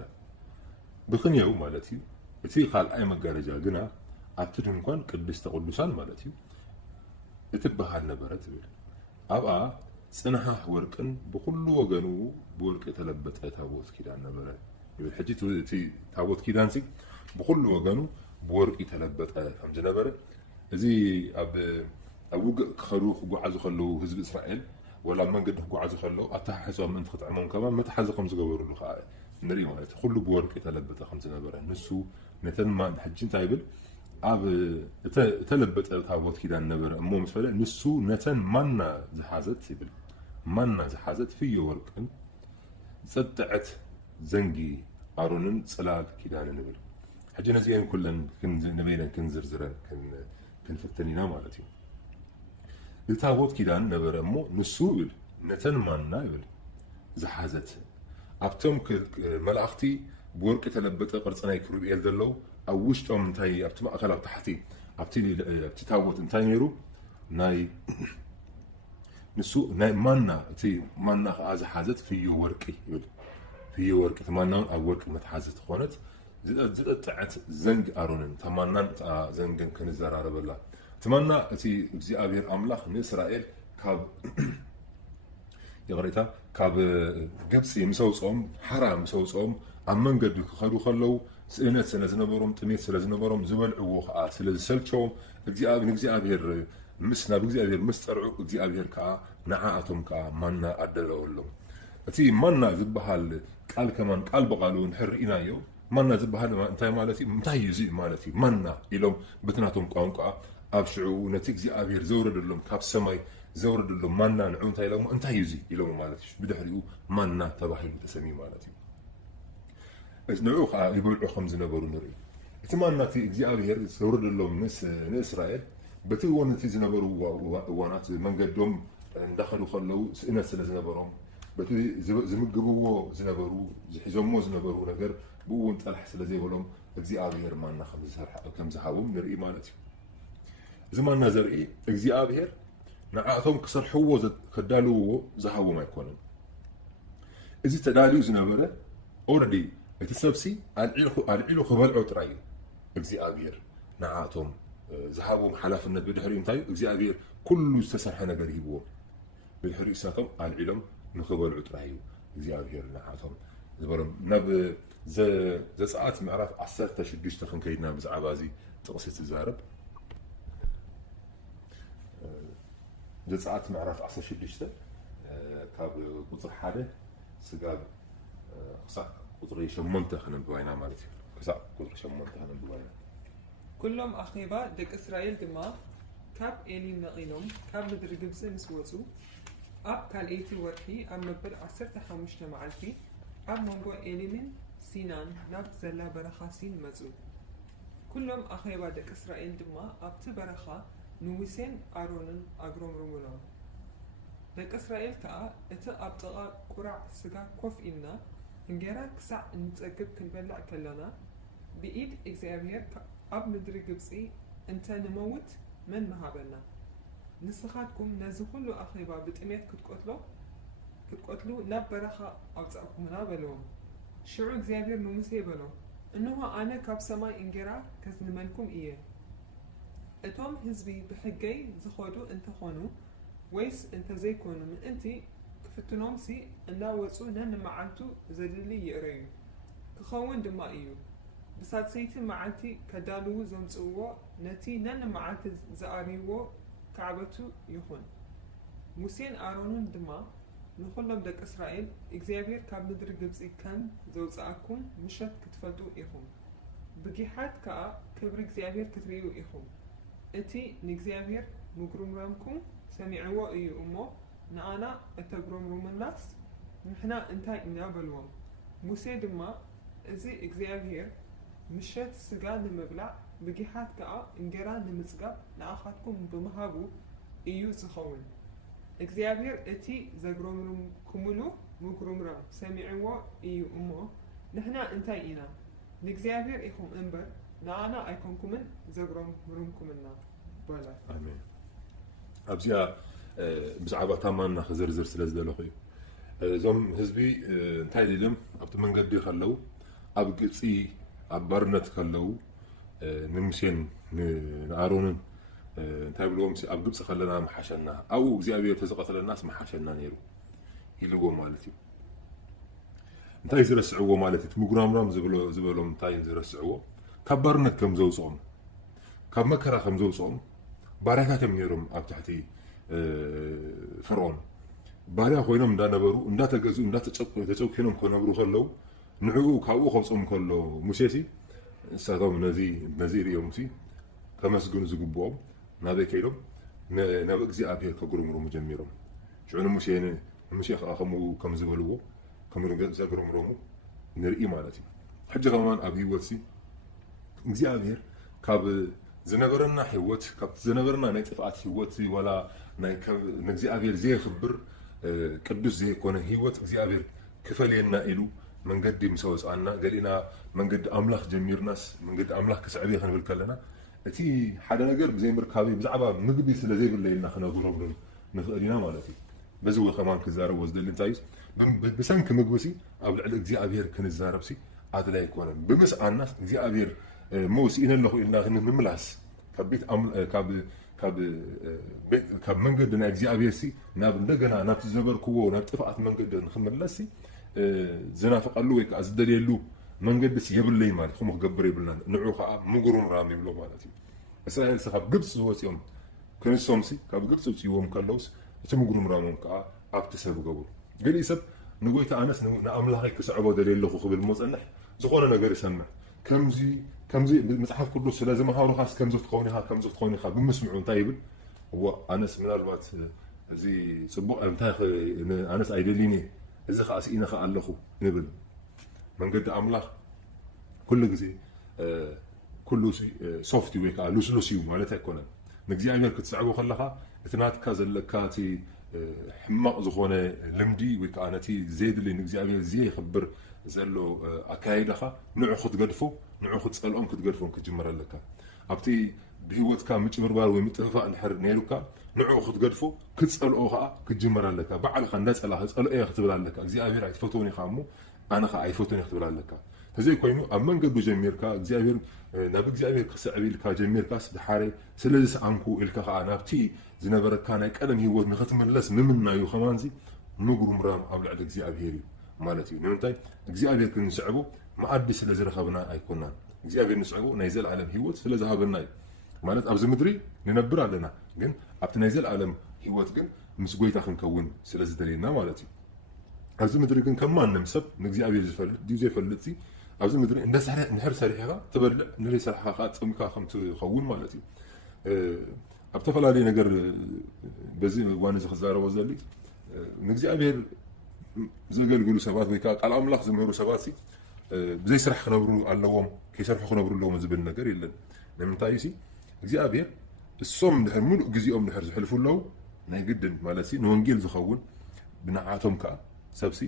ብኽንየው ማለት እዩ እቲ ካልኣይ መጋረጃ ግና ኣብቲ ድንኳን ቅድስተ ቅዱሳን ማለት እዩ እትበሃል ነበረ ትብል ኣብኣ ፅንሃህ ወርቅን ብኩሉ ወገኑ ብወርቂ የተለበጠ ታቦት ኪዳን ነበረ ይብል ሕጂ እቲ ታቦት ኪዳን ሲ ብኩሉ ወገኑ ብወርቂ ተለበጠ ከም ዝነበረ እዚ ኣብ ውግእ ክኸዱ ክጓዓዙ ከለዉ ህዝቢ እስራኤል ወላ መንገዲ ክጓዓዙ ከለዉ ኣተሓሕፆም ምእንቲ ክትዕሞም ከማ መትሓዚ ከም ዝገበሩሉ ከዓ ንርኢ ማለት እዩ ኩሉ ብወርቂ የተለበጠ ከም ዝነበረ ንሱ ነተን ሕጂ እንታይ ይብል ኣብ እተለበጠ ታቦት ኪዳን ነበረ እሞ ምስ በለ ንሱ ነተን ማና ዝሓዘት ይብል ማና ዝሓዘት ፍዮ ወርቅን ዝፀጥዐት ዘንጊ ኣሮንን ፅላል ኪዳንን ይብል ሕጂ ነዚአን ኩለን ንበይነን ክንዝርዝረን ክንፍትን ኢና ማለት እዩ እቲ ታቦት ኪዳን ነበረ እሞ ንሱ ይብል ነተን ማና ይብል ዝሓዘት ኣብቶም መላእኽቲ ብወርቂ የተለበጠ ቅርፂ ናይ ክሩቤል ዘለው ኣብ ውሽጦም እንታይ ኣብቲ ማእኸል ኣብ ታሕቲ ኣብቲ ታቦት እንታይ ነይሩ ናይ ንሱ ናይ ማና እቲ ማና ከዓ ዝሓዘት ፍዮ ወርቂ ይብል ፍዮ ወርቂ እቲ ማና እውን ኣብ ወርቂ መትሓዘት ዝኾነት ዝጠጥዐት ዘንጊ ኣሮንን ተማናን ዘንግን ክንዘራረበላ እቲ ማና እቲ እግዚኣብሔር ኣምላኽ ንእስራኤል ካብ يغريتا كاب جبسي مسوصهم حرام مسوصهم أمن قد خدوا خلوا سنة زنبرهم تميت سنة زنبرهم زبل عوخ سنة سلتشهم نجزي أبير مسنا بجزي أبير مسترعو نجزي أبير كا نعاتهم كا منا أدلوا لهم أتي منا زبحال قال كمان قال بقالون حر إنايو منا زبحال انتي مالتي انتي يزيد مالتي منا إلهم بتناتهم قانقا أبشعو نتيجزي أبير زورد لهم كاب سماي زورد لهم منا نعون تاي لهم انتي يزيد إلهم مالتي بدحريو منا تباحيل تسمي مالتي نعوخ يبلعو خمس نبرو نري اتمنى تي اغزيابير زورد لهم ناس اسرائيل بتي ونتي زنبرو وانات من قدهم دخلوا خلوا سنه زنبرهم بتي زمقبو زنبرو زحزمو زنبرو ነገር بون طلح ስለዘይ بلهم اغزيابير ማና ከም ዝሃቦም ንርኢ ማለት እዩ زماننا زرئي اغزيابير نعاتهم كسرحو كدالو زهابهم አይኮንም እዚ ተዳልዩ ዝነበረ ኦልሬዲ እትሰብሲ አልዒሉ ክበልዑ ጥራይ እግዚአብሔር ንዓቶም ዝሃቦም ሓላፍነት ብድሕሪኡ እንታይ እግዚአብሔር ኩሉ ዝተሰርሐ ነገር ሂብዎም ብድሕሪኡ እሳቶም አልዒሎም ንክበልዑ ጥራይ እግዚአብሔር ንዓቶም ዝበሎም ናብ ዘፀአት ምዕራፍ 16 ክንከይድና ብዛዕባ እዚ ጥቕሲ ትዛረብ ዘፀአት ምዕራፍ 16 ካብ ቁፅሪ 1 ስጋብ قطري شمنته خلنا بواينا مالتي كسا قطري شمنته خلنا بواينا كلهم أخيبا دك إسرائيل دما كاب إلي نقينهم كاب مدر جبس مسوسو أب كال إيتي ورحي أب مبر 15 معلفي أب مونغو إلي من سينان ناب زلا برخا سين مزو كلهم أخيبا دك إسرائيل دما أب تبرخا نويسين أرونن أجروم رومولون دك إسرائيل كا إتا أبطغا قرع سجا كوف إنا እንጀራ ክሳዕ እንፀግብ ክንበላዕ ከለና ብኢድ እግዚአብሔር ኣብ ምድሪ ግብፂ እንተ ንመውት መን መሃበና ንስኻትኩም ነዚ ኩሉ ኣኼባ ብጥሜት ክትቆትሉ ናብ በረኻ ኣውፃእኩምና በለዎም ሽዑ እግዚአብሔር ንሙሴ በሎ እንሆ ኣነ ካብ ሰማይ እንጀራ ከዝንመልኩም እየ እቶም ህዝቢ ብሕገይ ዝኸዱ እንተኾኑ ወይስ እንተዘይኮኑ ምእንቲ ፍትኖም ሲ እናወፁ ነንመዓልቱ ዘድሊ ይእረዩ ክኸውን ድማ እዩ ብሳትሰይቲ መዓልቲ ከዳልዉ ዘምፅዎ ነቲ ነንመዓልቲ ዝኣርይዎ ከዕበቱ ይኹን ሙሴን ኣሮንን ድማ ንኩሎም ደቂ እስራኤል እግዚአብሔር ካብ ምድሪ ግብፂ ከም ዘውፅኣኩም ምሸት ክትፈልጡ ኢኹም ብጊሓት ከዓ ክብሪ እግዚአብሔር ክትርእዩ ኢኹም እቲ ንእግዚአብሔር ምጉርምረምኩም ሰሚዕዎ እዩ እሞ نأنا أتجرم رومناس نحنا انتهى إنا بلوم موسى دما إزي إكزيابير مشات سجان المبلع بجهات كأ إنجران نمسجاب نأخذكم بمهابو إيو سخون إكزيابير إتي زجرم روم كملو مجرم رام سمعوا إيو أمه نحنا انتهى إنا نكزيابير إخوم إنبر نأنا أيكم كمن زجرم روم كمنا بلا آمين أبزيا بزعبة تماما خزرزر سلازدلو خيو زوم حزبي انتاي ديلم ابت منقدي خلو اب قصي اب برنت خلو نمسين نارونن انتاي بلوم اب قبص خلنا محشنا او እግዚአብሔር ተዘቀተለ الناس محشنا نيرو ይልጎ مالتي انتاي زرسعو مالتي مغرامرام زبلوم انتاي زرسعو كبرنت كم زوصوم كم مكره كم زوصوم باركاتم نيرم اب تحتي فرعون باريا خوينم እንዳነበሩ እንዳተገዙ እንዳተጨቆኑ ከነበሩ ከለው ንዕኡ ካብኡ ኸምጾም ከለው ሙሴሲ እሳቶም ነዚ ሪዮምሲ ከመስግኑ ዝግብኦም ናበይ ከይዶም ናብ እግዚአብሔር ከጉርምሩ ጀሚሮም ሽዑ ሙሴ ከምኡ ከም ዝበልዎ ከምኡ ዘጉርምሮሙ ንርኢ ማለት እዩ ሕጂ ከማን ኣብ ህይወትሲ እግዚአብሔር ካብ ዝነበረና ህይወት ካብ ዝነበረና ናይ ጥፍኣት ህይወት ወላ ናይ እግዚአብሔር ዘይኽብር ቅዱስ ዘይኮነ ህይወት እግዚአብሔር ክፈልየና ኢሉ መንገዲ ምሰወፃና ገሊና መንገዲ ኣምላኽ ጀሚርናስ መንገዲ ኣምላኽ ክስዕብ ክንብል ከለና እቲ ሓደ ነገር ብዘይ ምርካብ ብዛዕባ ምግቢ ስለ ዘይብለየና ክነግሮም ንኽእል ኢና ማለት እዩ በዚ ወይ ከማን ክዛረቦ ዝደሊ እንታይ እዩ ብሰንኪ ምግቢሲ ኣብ ልዕሊ እግዚአብሔር ክንዛረብሲ ኣድላይ ኣይኮነን ብምስኣናስ እግዚአብሔር موسى إن الله إلا نملاس كبيت ካብ መንገዲ ናይ እግዚኣብሔር ሲ ናብ እንደገና ናብቲ ዝነበርክዎ ናብ ጥፍኣት መንገዲ ንክመለስ ዝናፍቀሉ ወይ ከዓ ዝደልየሉ መንገዲ የብለይ ማለት ከምኡ ክገብር የብልና ንዑ ከዓ ምጉሩ ምራም ይብሎ ማለት እዩ እስራኤል ካብ ግብፂ ዝወፂኦም ክንሶም ካብ ግብፂ ውፅይዎም ከለውስ እቲ ምጉሩ ምራሞም ከዓ ኣብቲ ሰብ ገቡ ገሊእ ሰብ ንጎይታ ኣነስ ንኣምላኸይ ክስዕቦ ደልየለኹ ክብል መፀንሕ ዝኾነ ነገር ይሰምዕ ከምዚ መፅሓፍ ቅዱስ ስለ ዝመሃሩኻስ ከምዚ ክትኸውን ኢኻ ብምስምዑ እንታይ ይብል እዎ ኣነስ ምናልባት እዚ ፅቡቅ እንታይ ኣነስ ኣይደሊኒ እዚ ከዓ ስኢነኻ ኣለኹ ንብል መንገዲ ኣምላኽ ኩሉ ግዜ ኩሉ ሶፍቲ ወይ ከዓ ሉስሉስ እዩ ማለት ኣይኮነን ንእግዚኣብሔር ክትስዕቦ ከለኻ እቲ ናትካ ዘለካ እቲ ሕማቕ ዝኾነ ልምዲ ወይ ከዓ ነቲ ዘየድሊ ንእግዚኣብሔር ዘየኽብር ዘሎ ኣካይዳኻ ንዑ ክትገድፎ ንዑ ክትፀልኦም ክትገድፎም ክትጅመር ኣለካ ኣብቲ ብሂወትካ ምጭምርባር ወይ ምጥፍፋእ እንድሕር ነይሩካ ንዑ ክትገድፎ ክትፀልኦ ከዓ ክትጅመር ኣለካ ባዕልኻ እንዳፀላኸ ፀልኦ እየ ክትብል ኣለካ እግዚኣብሔር ኣይትፈትዎን ኢኻ እሞ ኣነ ከዓ ኣይፈትዎን እየ ክትብል ኣለካ ተዘይ ኮይኑ ኣብ መንገዱ ጀሚርካ እግዚኣብሔር ናብ እግዚኣብሔር ክስዕብ ኢልካ ጀሚርካስ ድሓረ ስለዚ ሰኣንኩ ኢልካ ከዓ ናብቲ ዝነበረካ ናይ ቀደም ሂወት ንኽትመለስ ምምናዩ ከማንዚ ምጉሩ ምራም ኣብ ልዕሊ እግዚኣብሔር እዩ ማለት እዩ ንምንታይ እግዚኣብሔር ክንስዕቦ መዓዲ ስለ ዝረኸብና ኣይኮናን እግዚኣብሔር ንስዕቦ ናይ ዘለዓለም ሂወት ስለ ዝሃበና እዩ ማለት ኣብዚ ምድሪ ንነብር ኣለና ግን ኣብቲ ናይ ዘለዓለም ሂወት ግን ምስ ጎይታ ክንከውን ስለ ዝደልየና ማለት እዩ ኣብዚ ምድሪ ግን ከማንም ሰብ ንእግዚኣብሔር ዝፈልጥ ድዩ ዘይፈልጥ ኣብዚ ምድሪ እንድሕር ሰሪሕኻ ትበልዕ ንዘይ ሰሪሕኻ ከዓ ፅምካ ከም ትኸውን ማለት እዩ ኣብ ተፈላለየ ነገር በዚ እዋን እዚ ክዛረቦ ዘሊ ንእግዚኣብሔር ዘገልግሉ ሰባት ወይ ከዓ ቃል ኣምላኽ ዝምህሩ ሰባት ብዘይ ስራሕ ክነብሩ ኣለዎም ከይሰርሑ ክነብሩ ኣለዎም ዝብል ነገር የለን ንምንታይ እዩ እግዚኣብሔር እሶም ድሕር ሙሉእ ግዜኦም ድሕር ዝሕልፉ ኣለዉ ናይ ግድን ማለት ንወንጌል ዝኸውን ብንዓቶም ከዓ ሰብሲ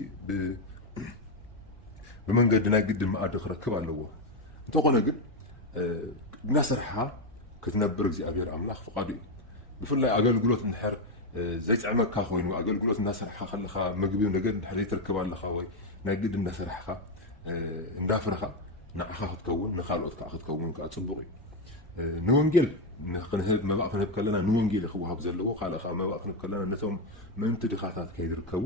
ብመንገዲ ናይ ግድን መኣዲ ክረክብ ኣለዎ እንተኾነ ግን እናሰርሕኻ ክትነብር እግዚኣብሔር ኣምላኽ ፍቓዱ እዩ ብፍላይ ኣገልግሎት እንድሕር ዘይጥዕመካ ኮይኑ ኣገልግሎት እናሰርሕኻ ከለኻ ምግቢ ነገር እንድሕር ዘይትረክብ ኣለኻ ወይ ናይ ግድን እናሰርሕኻ እንዳፍረኻ ንዓኻ ክትከውን ንኻልኦት ከዓ ክትከውን ከዓ ፅቡቕ እዩ ንወንጌል ክንህብ መባእ ክንህብ ከለና ንወንጌል ክወሃብ ዘለዎ ካልእ ከዓ መባእ ክንህብ ከለና ነቶም ምእንቲ ድኻታት ከይዝርከቡ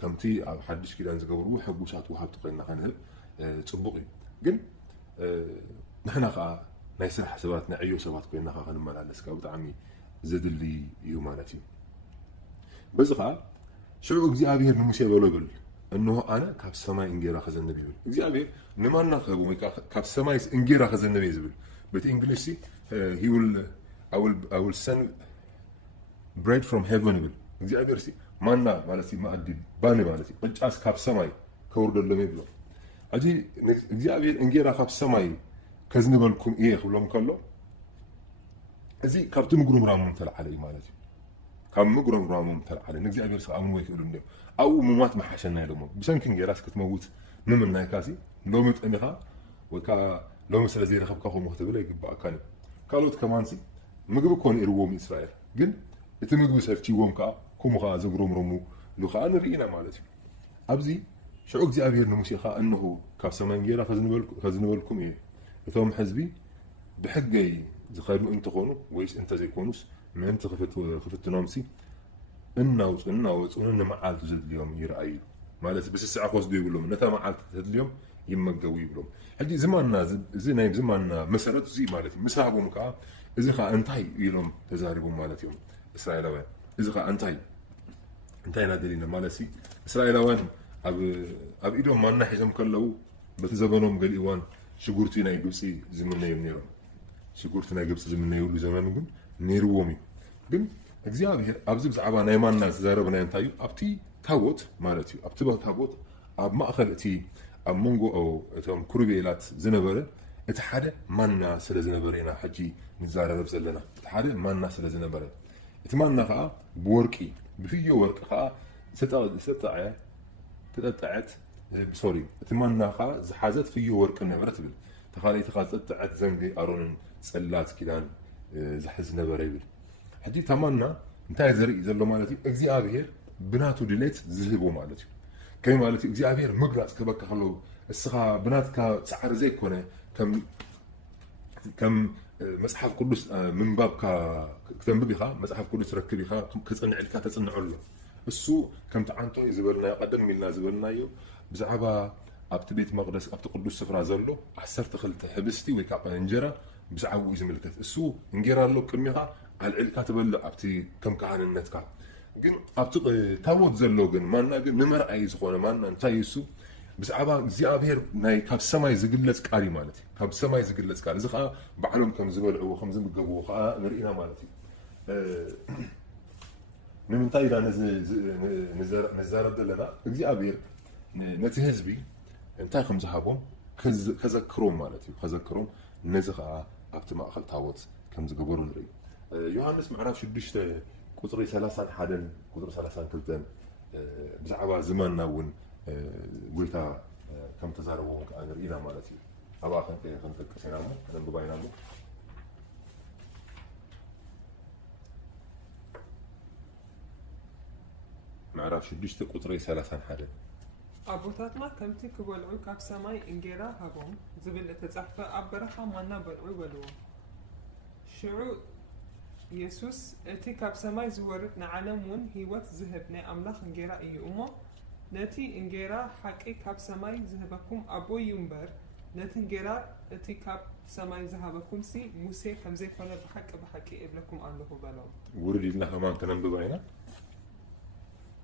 ከምቲ ኣብ ሓድሽ ኪዳን ዝገብርዎ ሕጉሳት ወሃብቲ ኮይንና ክንህብ ፅቡቕ እዩ ግን ንሕና ከዓ ናይ ስራሕ ሰባት ናይ ዕዮ ሰባት ኮይንና ከዓ ክንመላለስ ከዓ ብጣዕሚ ዘድሊ እዩ ማለት እዩ በዚ ከዓ ሽዑ እግዚኣብሔር ንሙሴ በሎ ይብል እንሆ ኣነ ካብ ሰማይ እንጌራ ከዘንብ ይብል እግዚኣብሔር ንማና ክህቡ ወይ ከዓ ካብ ሰማይ እንጌራ ከዘንብ እዩ ዝብል በቲ እንግሊሽ I will send bread from heaven ይብል እግዚኣብሔር ማና ማለት ማኣዲ ባኒ ማለት ቅጫስ ካብ ሰማይ ከውርደሎም ይብሎ ሕጂ እግዚኣብሔር እንጌራ ካብ ሰማይ ከዝንበልኩም እየ ክብሎም ከሎ እዚ ካብቲ ምጉሩ ምራሞም ተለዓለ እዩ ማለት እዩ ካብ ምጉሩ ምራሞም ተለዓለ ንእግዚኣብሔር ሰኣምን ወይ ክእሉ እንዲኦም ኣብኡ ሙማት መሓሸና ኢሎሞ ብሰንኪ እንጌራስ ክትመውት ንምምናይካሲ ሎሚ ጥሚኻ ወይ ከዓ ሎሚ ስለ ዘይረኸብካ ከምኡ ክትብል ኣይግባእካን እዩ ካልኦት ከማንሲ ምግቢ ኮነ ኢርዎም እስራኤል ግን እቲ ምግቢ ሰልችዎም ከዓ ከምኡ ከዓ ዘጉረምረሙ ኢሉ ከዓ ንርኢ ኢና ማለት እዩ ኣብዚ ሽዑ እግዚኣብሔር ንሙሴ ከዓ እንሆ ካብ ሰማይ እንጌራ ከዝንበልኩም እየ እቶም ህዝቢ ብሕገይ ዝኸዱ እንትኾኑ ወይስ እንተዘይኮኑስ ምእንቲ ክፍትኖምሲ እናወፁ ንመዓልቲ ዘድልዮም ይረኣዩ ማለት ብስስዓ ክወስዱ ይብሎም ነታ መዓልቲ ተድልዮም ይመገቡ ይብሎም ሕጂ እዚ ናይ ዝማና መሰረት እዚ ማለት እዩ ምስ ሃቦም ከዓ እዚ ከዓ እንታይ ኢሎም ተዛሪቦም ማለት እዮም እስራኤላውያን እዚ ከዓ እንታይ ናደሊና ማለት እስራኤላውያን ኣብ ኢዶም ማና ሒዞም ከለዉ በቲ ዘበኖም ገሊእ እዋን ሽጉርቲ ናይ ግብፂ ዝምነዮም ነይሮም ሽጉርቲ ናይ ግብፂ ዝምነይሉ ዘመን ግን ነይርዎም እዩ ግን እግዚኣብሔር ኣብዚ ብዛዕባ ናይ ማና ዝዛረበና እንታይ እዩ ኣብቲ ታቦት ማለት እዩ ኣብቲ ታቦት ኣብ ማእኸል እቲ ኣብ መንጎ እቶም ኩሩቤላት ዝነበረ እቲ ሓደ ማና ስለ ዝነበረ ኢና ሕጂ ንዛረብ ዘለና እቲ ሓደ ማና ስለ ዝነበረ እቲ ማና ከዓ ብወርቂ ብፍዮ ወርቂ ከዓ ተጠጣዐት ሶሪ እቲ ማና ከዓ ዝሓዘት ፍዮ ወርቂ ነበረ ትብል ተኻሊእቲ ከዓ ተጠጣዐት ዘንጊ ኣሮንን ፀላት ኪዳን ዝሕዝ ነበረ ይብል ሕጂ እታ ማና እንታይ ዘርኢ ዘሎ ማለት እዩ እግዚኣብሔር ብናቱ ድሌት ዝህቦ ማለት እዩ ከመይ ማለት እዩ እግዚኣብሔር ምግላፅ ክበካ ከለዉ እስኻ ብናትካ ፃዕሪ ዘይኮነ ከም مصحف قدس من باب كتنبب إخا مصحف قدس ركب إخا كتصنع لك تصنع له السوق كم تعنتو يزبلنا قدم منا زبلنا يو بزعبا أبت بيت مقدس أبت قدس سفرة زلو عسرت خلت حبستي ويكعب انجرة بزعبو يزملك السوق انجرة له كميها على العلكة تبلع أبتي كم كهان النتكا جن أبت تاوت زلو جن ما نجن نمر أي زخونة ما ننتهي السوق بزعبا زيابير ناي كاب سماي زقلت كاري مالتي كاب سماي زقلت كاري زخا بعلم كم زبل أو خمسين بجو خا نرينا مالتي من تايدا نزار بدلنا زيابير نتهزبي انتي خمسة حبهم كذا كروم مالتي كذا كروم نزخا أبت ما أخذ تاوت كم زقبور نري يوحنس معرفش الدش قطري 30 حدا قطر 30 كلتن بزعبا زماننا ون قلتا كم تزاربون كأن رئينا مالتي أبا خنت كسينامو أنا بباينامو معرفش دشت قطري 30 حدا أبوتاتنا كمتي كبلعو كاب سماي إنجيرا هبهم زبل تزحفة أبرخا مانا بلعو بلو شعو يسوس اتي كاب سماي زورت نعلمون هيوت زهبنا أملاخ إنجيرا إيه أمو نتي إنجيرا حقي كاب سماي زهبكم أبو ينبر نتي إنجيرا اتي كاب سماي زهبكم سي موسى كم زي فلا بحقي إبلكم الله بلو وردي لنا كمان تنبه بينا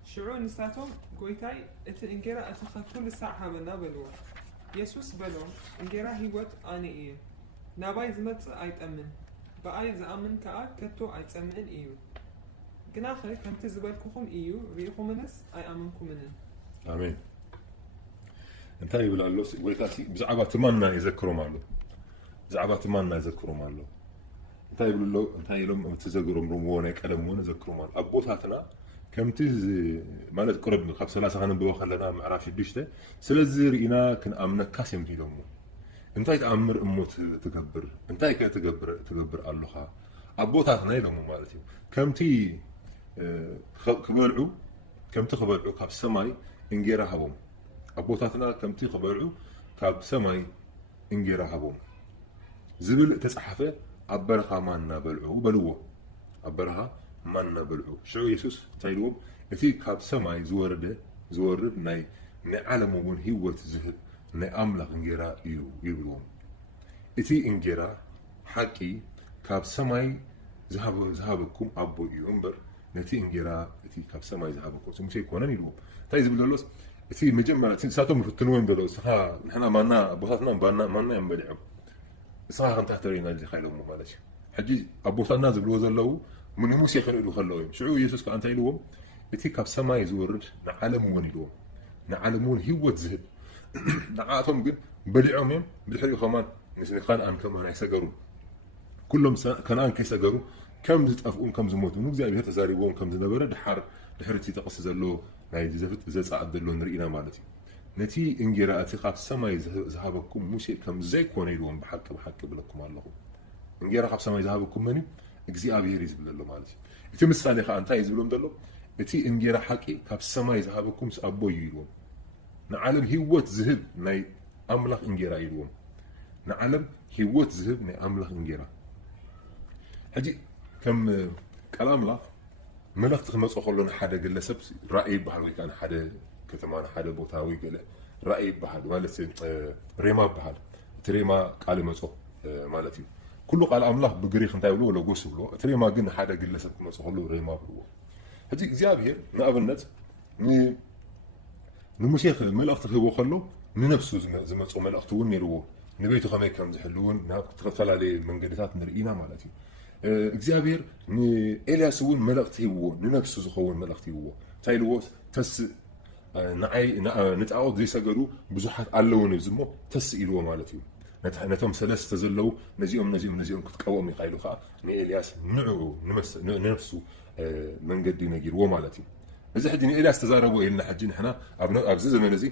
شعور نساتهم قويتاي اتي إنجيرا اتخذ كل ساعة منا بلو يسوس بلو إنجيرا هيوت آني إيه ناباي زمت أيتأمن بأي زأمن كأ كتو أيتأمن إيو جناخي كم تزبالكم إيو ريخو منس أي أمنكم منن آمين. انتهي بالله ويتاسي بزعبة تمنى يذكروا ماله. بزعبة تمنى يذكروا ماله. انتهي بالله انتهي لهم تذكروا مرمونك كلامون يذكروا ماله. أبوتاتنا كم تز ما نذكر من خمسة ثلاثة خلنا بوا خلنا ما عرفش الدشته. سلزر إنا كن أمنا كاسم في دمه. انتهي تأمر أمه تكبر. انتهي كي تكبر الله خا. أبوتاتنا يلهم مالتي. كم تي خبرعو كم تخبرعو كاب سماي إنجيرا هبوم أبوتاتنا كم تخبرعو كاب سماي إنجيرا هبوم زبل تسحفه أبرها مانا بلعو بلوه أبرها مانا بلعو شو يسوس تايلوب إتي كاب سماي زورد ناي نعلمون هيوت زهب ناي أملك إنجيرا يبلوم إتي إنجيرا حكي كاب سماي ذهبكم أبو ينبر نتي إنجيرا إتي كاب سماي ذهبكم سمشي كونان يلوم تايز بلولوس إتي مجمع ساتهم في التنوين بلوس ها نحنا مانا بوثاتنا مانا ينبدعوا صراحة أنت تحترين اللي خيلهم مالش حجي أبوثاتنا زبلوز الله من موسى يخلوا خلوهم شعو يسوس كأنت يلوم إتي كاب سماي زورد نعلمون يلوم نعلمون هو زهد نعاتهم قد بدعهم بالحري خمان نسني خان أن كمان يسجرون كلهم كان كيسجروا كم زتأفقون كم زموتون نوزي أبي هتزاريبون كم زنبرة دحرتي تقص زلو نايد زت عبد الله نرينا مالتي نتي إنجيرا أتقاف سماي ذهبكم موسى كم زي كونيلون بحق بلكم الله إنجيرا خاف سماي ذهبكم مني إجزي أبي يريز بالله مالتي إتي مسالي خا أنت يزبلون دلو إتي إنجيرا حكي كاف سماي ذهبكم سأبو يلون نعلم هيوت ذهب ناي أملاخ إنجيرا يلون نعلم هيوت ذهب ناي أملاخ إنجيرا هجي كم كلام لا ملخت خمس أخلون حدا قل سبس رأي بحال كان حدا كتمان حدا بوتاوي قل رأي بحال مالت ريما بحال تريما قال مسو مالتي كله قال أملاخ بقريخ انت يقولوا لو قوس بلو تريما قلنا حدا قل سبس مسو خلو ريما بلو هجي زيابير نقبلنت نمشيخ ملخت هو خلو ننفسه زمصو ملخت ونيرو نبيتو خمي كم زحلون ناب تخفل عليه من قديتات نرئينا مالتي እግዚአብሔር ኤልያስ እውን መልእክቲ ሂብዎ ንነብሱ ዝኸውን መልእክቲ ሂብዎ እንታይ ኢልዎስ ተስ ንዓይ ንጣዖት ዘይሰገዱ ብዙሓት ኣለውን እዚ እሞ ተስ ኢልዎ ማለት እዩ ነቶም ሰለስተ ዘለው ነዚኦም ክትቀወም ኢኻ ኢሉ ከዓ ንኤልያስ ንዕኡ ንነብሱ መንገዲ ነጊርዎ ማለት እዩ እዚ ሕጂ ንኤልያስ ተዛረቦ ኢልና ሕጂ ንሕና ኣብዚ ዘመን እዚ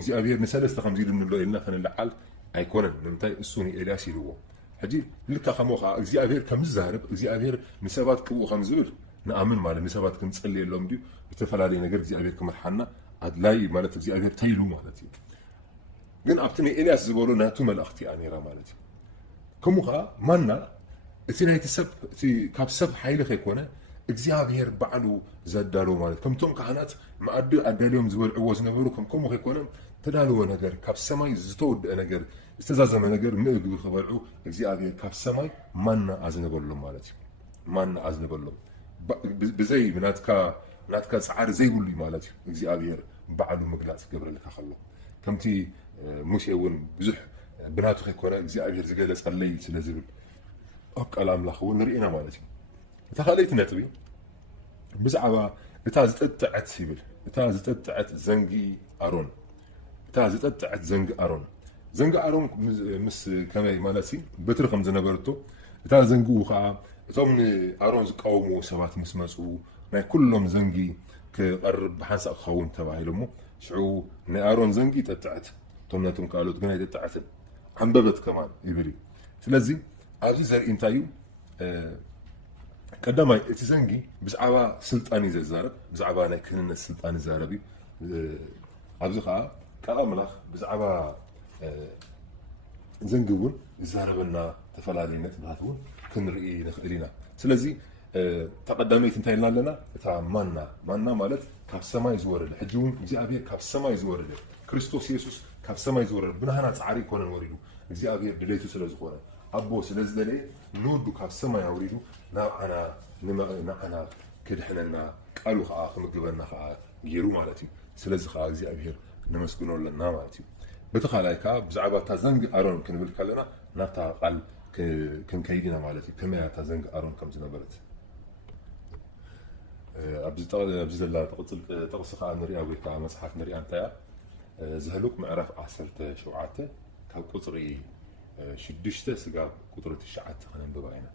እግዚኣብሔር ንሰለስተ ከምዚ ኢሉ ንብሎ ኢልና ክንለዓል ኣይኮነን ንምንታይ እሱ ንኤልያስ ኢልዎ حجي لك خموخا እግዚአብሔር ከምዝዛረብ እግዚአብሔር ንሰባት ክው ከምዝብል ንኣምን ማለት ንሰባት ክንጽልይ የሎም ዲዩ በተፈላለየ ነገር እግዚአብሔር ከመሓና ኣድላይ ማለት እግዚአብሔር ተይሉ ማለት እዩ ግን ኣብቲ ኤልያስ ዝበሎ ናቱ መልእኽቲ ኣኔራ ማለት እዩ ከምኡኻ ማና እቲ ናይቲ ሰብ እቲ ካብ ሰብ ሓይሊ ከይኮነ እግዚኣብሔር ባዕሉ ዘዳልዎ ማለት ከምቶም ካህናት መኣዲ ኣዳልዮም ዝበልዕዎ ዝነበሩ ከምኡ ከይኮነ ተዳልዎ ነገር ካብ ሰማይ ዝተወድአ ነገር ዝተዛዘመ ነገር ምግቢ ክበልዑ እግዚኣብሔር ካብ ሰማይ ማና ኣዝነበሎም ማለት እዩ ማና ኣዝነበሎም ብዘይ ናትካ ፃዕሪ ዘይብሉ ማለት እዩ እግዚኣብሔር ባዕሉ ምግላፅ ገብረልካ ከሎ ከምቲ ሙሴ እውን ብዙሕ ብናቱ ከይኮነ እግዚኣብሔር ዝገለፀለይ ስለ ዝብል ኣብ ቃል ኣምላኽ እውን ንሪኢና ማለት እዩ እታ ካልአይቲ ነጥቢ ብዛዕባ እታ ዝጠጥዐት ይብል እታ ዝጠጥዐት ዘንጊ ኣሮን እታ ዝጠጥዐት ዘንጊ ኣሮን ዘንጊ ኣሮን ምስ ከመይ ማለት በትሪ ከም ዝነበረቶ እታ ዘንጊኡ ከዓ እቶም ንኣሮን ዝቃወሙ ሰባት ምስ መፁ ናይ ኩሎም ዘንጊ ክቐርብ ብሓንሳእ ክኸውን ተባሂሉ እሞ ሽዑ ናይ ኣሮን ዘንጊ ጠጥዐት እቶም ነቶም ካልኦት ግን ኣይጠጥዐትን ዓንበበት ከማን ይብል እዩ ስለዚ ኣብዚ ዘርኢ እንታይ እዩ ቀዳማይ እቲ ዘንጊ ብዛዕባ ስልጣን እዩ ዘዛረብ ብዛዕባ ናይ ክህንነት ስልጣን ይዛረብ እዩ ኣብዚ ከዓ ቃል ኣምላኽ ብዛዕባ ዘንጊ እውን ይዛረበና ተፈላለዩ ነጥብታት እውን ክንርኢ ንኽእል ኢና ስለዚ ተቐዳመይቲ እንታይ ኢልና ኣለና እታ ማና ማለት ካብ ሰማይ ዝወረደ ሕጂ እውን እግዚኣብሔር ካብ ሰማይ ዝወረደ ክርስቶስ ኢየሱስ ካብ ሰማይ ዝወረደ ብናህና ፃዕሪ ይኮነን ወሪዱ እግዚኣብሔር ድሌቱ ስለ ዝኾነ ኣቦ ስለ ዝደለየ ንወዱ ካብ ሰማይ ኣውሪዱ ንዓና ክድሕነና ቃሉ ከዓ ክምግበና ከዓ ገይሩ ማለት እዩ ስለዚ ከዓ እግዚኣብሔር ነመስግኖ ኣለና ማለት እዩ በቲ ካልኣይ ከዓ ብዛዕባ እታ ዘንጊ ኣሮን ክንብል ከለና ናብታ ቃል ክንከይድ ኢና ማለት እዩ ከመይ እታ ዘንጊ ኣሮን ከም ዝነበረት ኣብዚ ዘላ ተቕፅል ጥቕሲ ከዓ ንሪኣ ወይ ከዓ መፅሓፍ ንሪኣ እንታይ እያ ዘህሉቅ ምዕራፍ 17 ካብ ቁፅሪ 6 ስጋብ ቁጥሪ 9 ክነንብባ ኢና